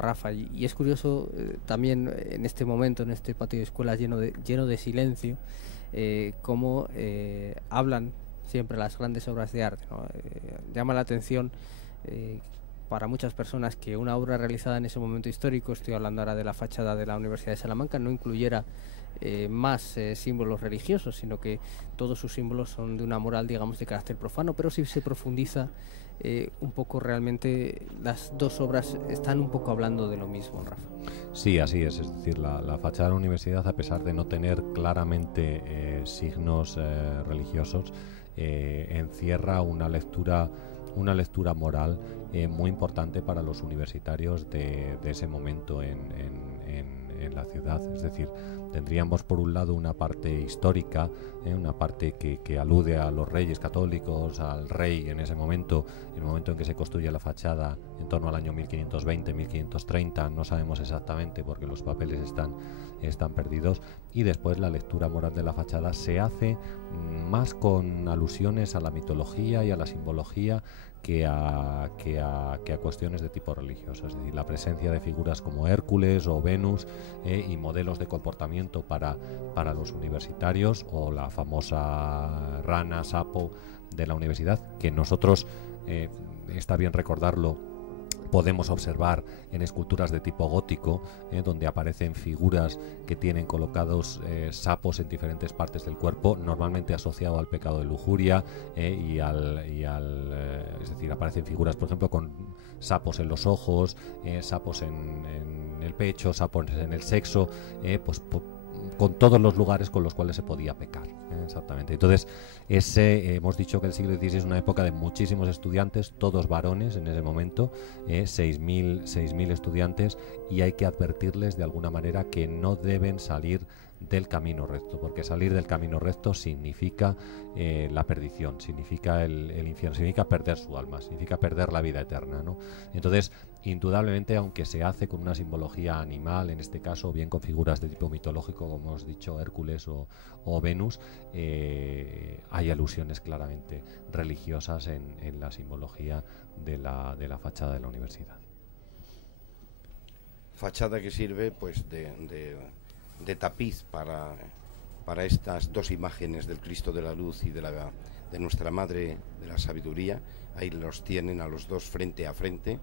Rafa. Y es curioso también en este momento, en este patio de escuelas lleno de silencio, cómo hablan siempre las grandes obras de arte, ¿no? Llama la atención para muchas personas que una obra realizada en ese momento histórico, estoy hablando ahora de la fachada de la Universidad de Salamanca, no incluyera más símbolos religiosos, sino que todos sus símbolos son de una moral, digamos, de carácter profano. Pero si se profundiza un poco, realmente las dos obras están un poco hablando de lo mismo, Rafa. Sí, así es decir, la fachada de la universidad, a pesar de no tener claramente signos religiosos, encierra una lectura moral muy importante para los universitarios de ese momento en la ciudad. Es decir, tendríamos por un lado una parte histórica, una parte que alude a los reyes católicos, al rey en ese momento, en el momento en que se construye la fachada, en torno al año 1520, 1530, no sabemos exactamente porque los papeles están perdidos. Y después la lectura moral de la fachada se hace más con alusiones a la mitología y a la simbología que a cuestiones de tipo religioso. Es decir, la presencia de figuras como Hércules o Venus y modelos de comportamiento para los universitarios, o la famosa rana, sapo de la universidad, que nosotros, está bien recordarlo, podemos observar en esculturas de tipo gótico, donde aparecen figuras que tienen colocados sapos en diferentes partes del cuerpo, normalmente asociado al pecado de lujuria, es decir, aparecen figuras, por ejemplo, con sapos en los ojos, sapos en el pecho, sapos en el sexo, pues con todos los lugares con los cuales se podía pecar, exactamente. Entonces, hemos dicho que el siglo XVI es una época de muchísimos estudiantes, todos varones en ese momento, 6.000 estudiantes, y hay que advertirles de alguna manera que no deben salir del camino recto, porque salir del camino recto significa la perdición, significa el infierno, significa perder su alma, significa perder la vida eterna, ¿no? Entonces, indudablemente, aunque se hace con una simbología animal, en este caso, o bien con figuras de tipo mitológico, como hemos dicho, Hércules o Venus, hay alusiones claramente religiosas en la simbología de la fachada de la universidad. Fachada que sirve pues de tapiz para estas dos imágenes del Cristo de la Luz y de nuestra Madre de la Sabiduría. Ahí los tienen a los dos frente a frente,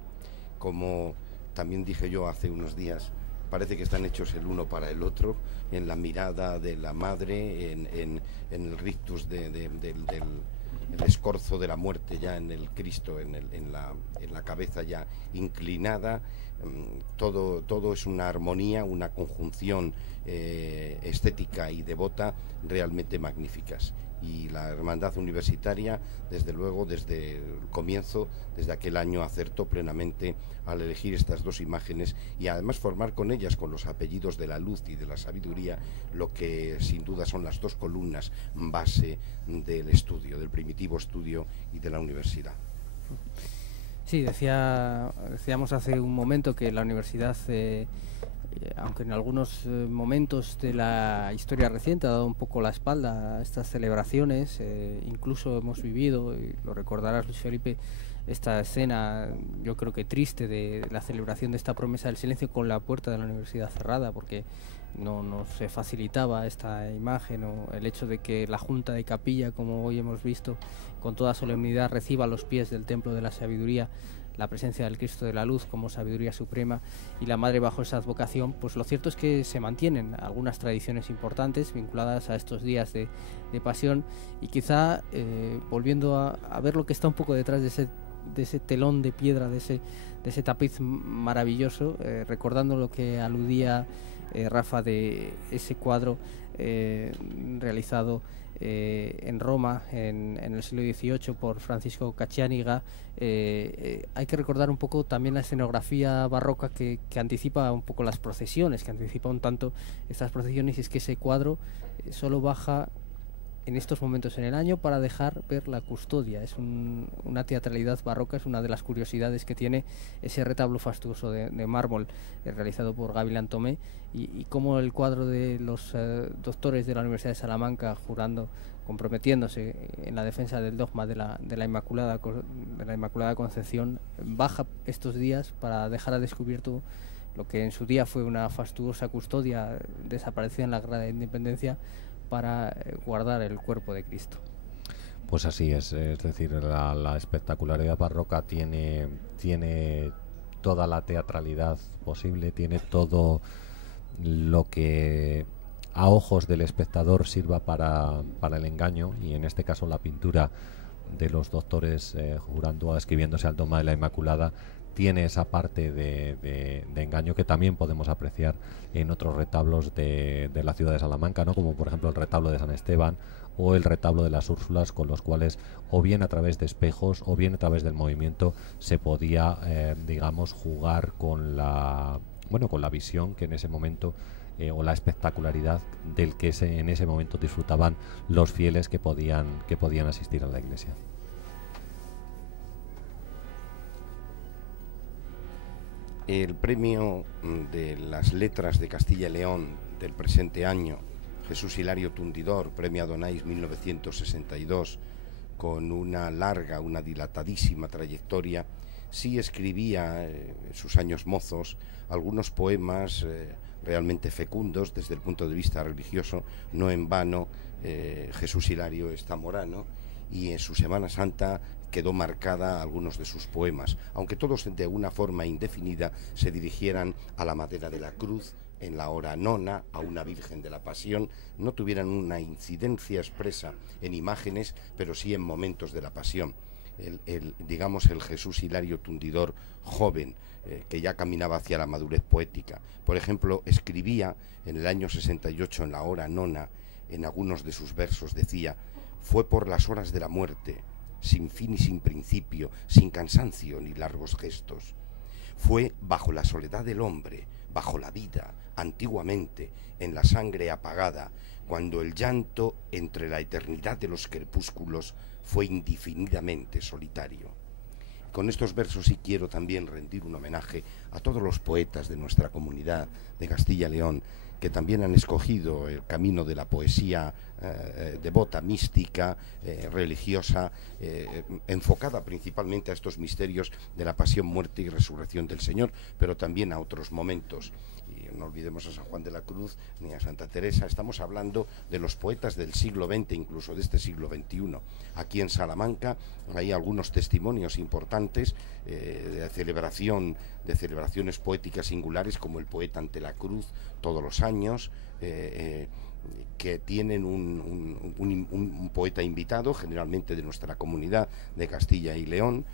como también dije yo hace unos días, parece que están hechos el uno para el otro, en la mirada de la Madre, en el rictus del escorzo de la muerte ya en el Cristo, en la cabeza ya inclinada. Todo es una armonía, una conjunción estética y devota realmente magníficas. Y la Hermandad Universitaria, desde luego, desde el comienzo, desde aquel año, acertó plenamente al elegir estas dos imágenes y además formar con ellas, con los apellidos de la luz y de la sabiduría, lo que sin duda son las dos columnas base del estudio, del primitivo estudio y de la universidad. Sí, decíamos hace un momento que la universidad, aunque en algunos momentos de la historia reciente ha dado un poco la espalda a estas celebraciones, incluso hemos vivido, y lo recordarás, Luis Felipe, esta escena, yo creo que triste, de la celebración de esta promesa del silencio con la puerta de la universidad cerrada, porque no se facilitaba esta imagen, o el hecho de que la Junta de Capilla, como hoy hemos visto, con toda solemnidad reciba a los pies del Templo de la Sabiduría la presencia del Cristo de la Luz como sabiduría suprema, y la Madre bajo esa advocación. Pues lo cierto es que se mantienen algunas tradiciones importantes vinculadas a estos días de pasión, y quizá volviendo a ver lo que está un poco detrás de ese telón de piedra, de ese tapiz maravilloso, recordando lo que aludía Rafa de ese cuadro realizado en Roma en el siglo XVIII por Francisco Caccianiga. Hay que recordar un poco también la escenografía barroca que anticipa un poco las procesiones, que anticipa un tanto estas procesiones, y es que ese cuadro solo baja en estos momentos en el año para dejar ver la custodia. Es una teatralidad barroca, es una de las curiosidades que tiene ese retablo fastuoso de mármol realizado por Gavilán Tomé, y como el cuadro de los doctores de la Universidad de Salamanca jurando, comprometiéndose en la defensa del dogma de la Inmaculada Concepción, baja estos días para dejar a descubierto lo que en su día fue una fastuosa custodia desaparecida en la Guerra de Independencia, para guardar el cuerpo de Cristo. Pues así es decir, la espectacularidad barroca tiene toda la teatralidad posible, tiene todo lo que a ojos del espectador sirva para el engaño, y en este caso la pintura de los doctores jurando, escribiéndose al dogma de la Inmaculada, tiene esa parte de engaño que también podemos apreciar en otros retablos de la ciudad de Salamanca, ¿no? Como por ejemplo el retablo de San Esteban o el retablo de las Úrsulas, con los cuales o bien a través de espejos o bien a través del movimiento se podía digamos jugar con la visión que en ese momento o la espectacularidad del que en ese momento disfrutaban los fieles que podían asistir a la iglesia. El premio de las letras de Castilla y León del presente año, Jesús Hilario Tundidor, premio Adonais 1962, con una larga, una dilatadísima trayectoria, sí escribía en sus años mozos algunos poemas realmente fecundos desde el punto de vista religioso. No en vano Jesús Hilario es zamorano, y en su Semana Santa quedó marcada algunos de sus poemas, aunque todos de una forma indefinida se dirigieran a la madera de la cruz, en la hora nona, a una Virgen de la Pasión, no tuvieran una incidencia expresa en imágenes, pero sí en momentos de la Pasión. Digamos el Jesús Hilario Tundidor joven, que ya caminaba hacia la madurez poética. Por ejemplo, escribía en el año 68, en la hora nona, en algunos de sus versos decía: fue por las horas de la muerte, sin fin y sin principio, sin cansancio ni largos gestos. Fue bajo la soledad del hombre, bajo la vida, antiguamente, en la sangre apagada, cuando el llanto entre la eternidad de los crepúsculos fue indefinidamente solitario. Con estos versos sí quiero también rendir un homenaje a todos los poetas de nuestra comunidad de Castilla y León, que también han escogido el camino de la poesía devota, mística, religiosa, enfocada principalmente a estos misterios de la pasión, muerte y resurrección del Señor, pero también a otros momentos. Y no olvidemos a San Juan de la Cruz ni a Santa Teresa. Estamos hablando de los poetas del siglo XX, incluso de este siglo XXI. Aquí en Salamanca hay algunos testimonios importantes de celebraciones poéticas singulares, como el poeta ante la cruz todos los años, que tienen un poeta invitado, generalmente de nuestra comunidad de Castilla y León.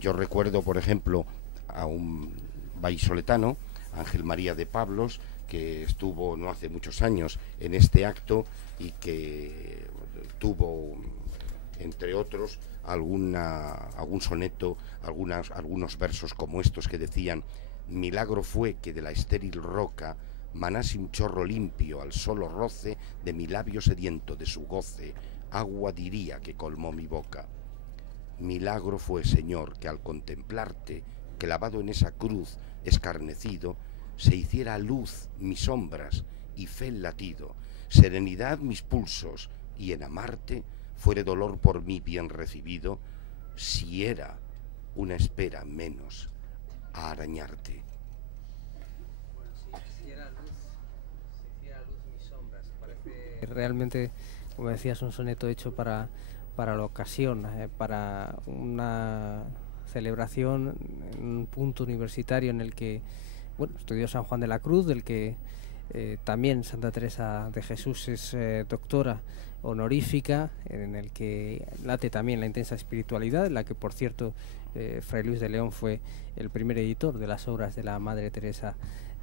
Yo recuerdo, por ejemplo, a un vallisoletano, Ángel María de Pablos, que estuvo no hace muchos años en este acto y que tuvo, entre otros, algún soneto, algunos versos como estos que decían: milagro fue que de la estéril roca manase un chorro limpio al solo roce de mi labio sediento de su goce, agua diría que colmó mi boca. Milagro fue, Señor, que al contemplarte, clavado en esa cruz, escarnecido, se hiciera luz mis sombras y fe el latido, serenidad mis pulsos, y en amarte fuere dolor por mí bien recibido, si era una espera menos a arañarte. Si hiciera luz mis sombras, parece realmente, como decías, un soneto hecho para la ocasión, para una celebración en un punto universitario en el que, bueno, estudió San Juan de la Cruz, del que también Santa Teresa de Jesús es doctora honorífica, en el que late también la intensa espiritualidad, en la que, por cierto, Fray Luis de León fue el primer editor de las obras de la Madre Teresa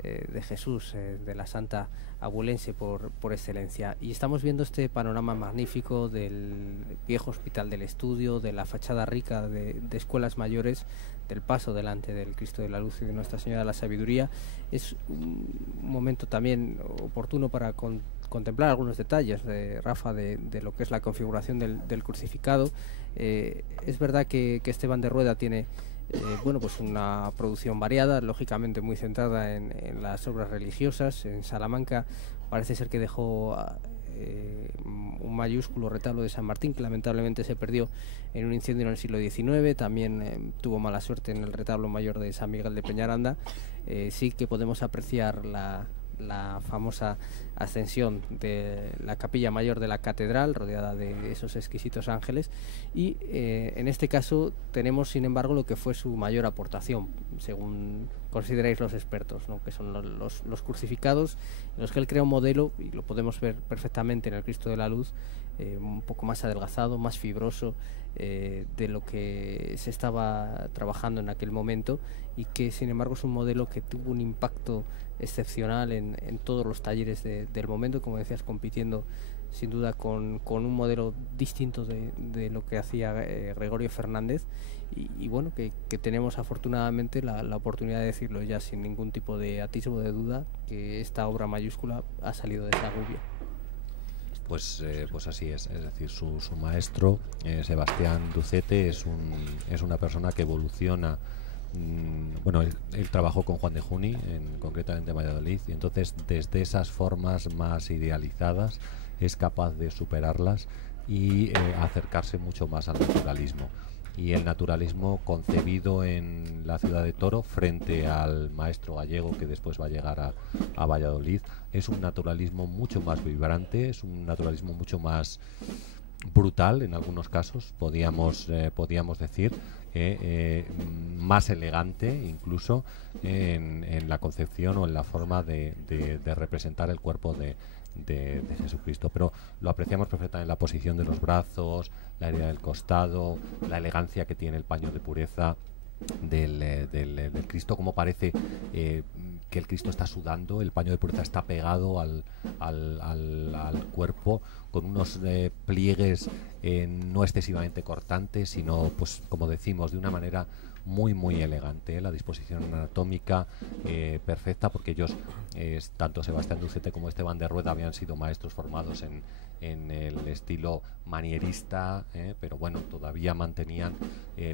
de Jesús, de la Santa Abulense por excelencia. Y estamos viendo este panorama magnífico del viejo Hospital del Estudio, de la fachada rica de escuelas mayores, del paso delante del Cristo de la Luz y de Nuestra Señora de la Sabiduría. Es un momento también oportuno para contemplar algunos detalles, Rafa, de lo que es la configuración del crucificado. Es verdad que Esteban de Rueda tiene bueno, pues una producción variada, lógicamente muy centrada en las obras religiosas. En Salamanca parece ser que dejó un mayúsculo retablo de San Martín, que lamentablemente se perdió en un incendio en el siglo XIX. También tuvo mala suerte en el retablo mayor de San Miguel de Peñaranda. Sí que podemos apreciar la famosa ascensión de la capilla mayor de la catedral, rodeada de esos exquisitos ángeles, y en este caso tenemos, sin embargo, lo que fue su mayor aportación, según consideráis los expertos, ¿no?, que son los crucificados, en los que él crea un modelo, y lo podemos ver perfectamente en el Cristo de la Luz, un poco más adelgazado, más fibroso de lo que se estaba trabajando en aquel momento, y que sin embargo es un modelo que tuvo un impacto excepcional en todos los talleres del momento, como decías, compitiendo sin duda con un modelo distinto de lo que hacía Gregorio Fernández, y bueno, que tenemos afortunadamente la oportunidad de decirlo ya sin ningún tipo de atisbo de duda, que esta obra mayúscula ha salido de esa gubia. Pues así es decir, su maestro, Sebastián Ducete, es una persona que evoluciona. Bueno, él trabajó con Juan de Juni, concretamente en Valladolid, y entonces desde esas formas más idealizadas es capaz de superarlas y acercarse mucho más al naturalismo. Y el naturalismo concebido en la ciudad de Toro frente al maestro gallego que después va a llegar a Valladolid es un naturalismo mucho más vibrante, es un naturalismo mucho más brutal en algunos casos, podíamos decir, más elegante incluso en la concepción o en la forma de representar el cuerpo de Jesucristo, pero lo apreciamos perfectamente en la posición de los brazos, la herida del costado, la elegancia que tiene el paño de pureza, del Cristo, como parece que el Cristo está sudando, el paño de pureza está pegado al cuerpo, con unos pliegues no excesivamente cortantes, sino, pues como decimos, de una manera muy elegante, la disposición anatómica perfecta, porque ellos, tanto Sebastián Ducete como Esteban de Rueda, habían sido maestros formados en el estilo manierista, pero bueno, todavía mantenían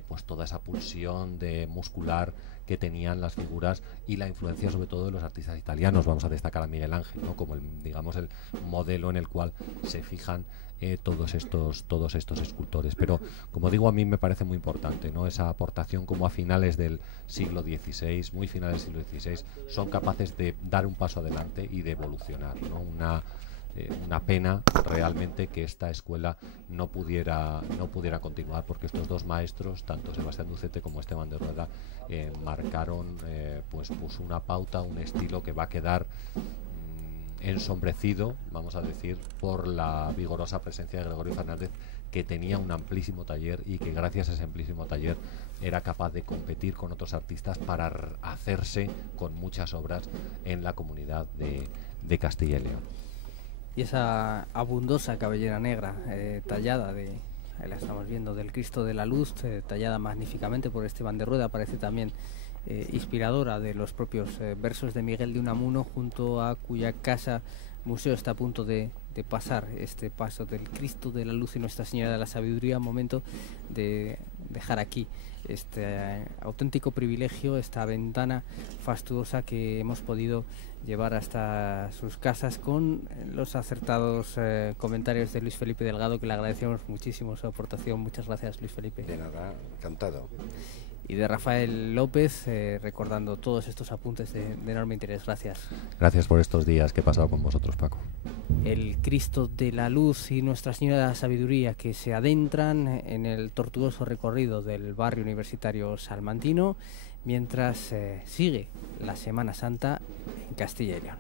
pues toda esa pulsión de muscular que tenían las figuras, y la influencia sobre todo de los artistas italianos. Vamos a destacar a Miguel Ángel, ¿no?, como digamos el modelo en el cual se fijan todos estos escultores. Pero como digo, a mí me parece muy importante, ¿no?, esa aportación, como a finales del siglo XVI, muy finales del siglo XVI, son capaces de dar un paso adelante y de evolucionar, ¿no? Una pena realmente que esta escuela no pudiera continuar, porque estos dos maestros, tanto Sebastián Ducete como Esteban de Rueda, marcaron pues una pauta, un estilo que va a quedar ensombrecido, vamos a decir, por la vigorosa presencia de Gregorio Fernández, que tenía un amplísimo taller y que gracias a ese amplísimo taller era capaz de competir con otros artistas para hacerse con muchas obras en la comunidad de Castilla y León. Y esa abundosa cabellera negra tallada, ahí la estamos viendo, del Cristo de la Luz, tallada magníficamente por Esteban de Rueda, parece también inspiradora de los propios versos de Miguel de Unamuno, junto a cuya casa museo está a punto de pasar este paso del Cristo de la Luz y Nuestra Señora de la Sabiduría. Momento de dejar aquí este auténtico privilegio, esta ventana fastuosa que hemos podido llevar hasta sus casas, con los acertados comentarios de Luis Felipe Delgado, que le agradecemos muchísimo su aportación. Muchas gracias, Luis Felipe. De nada, encantado. Y de Rafael López, recordando todos estos apuntes de enorme interés. Gracias. Gracias por estos días que he pasado con vosotros, Paco. El Cristo de la Luz y Nuestra Señora de la Sabiduría, que se adentran en el tortuoso recorrido del barrio universitario salmantino, mientras sigue la Semana Santa en Castilla y León.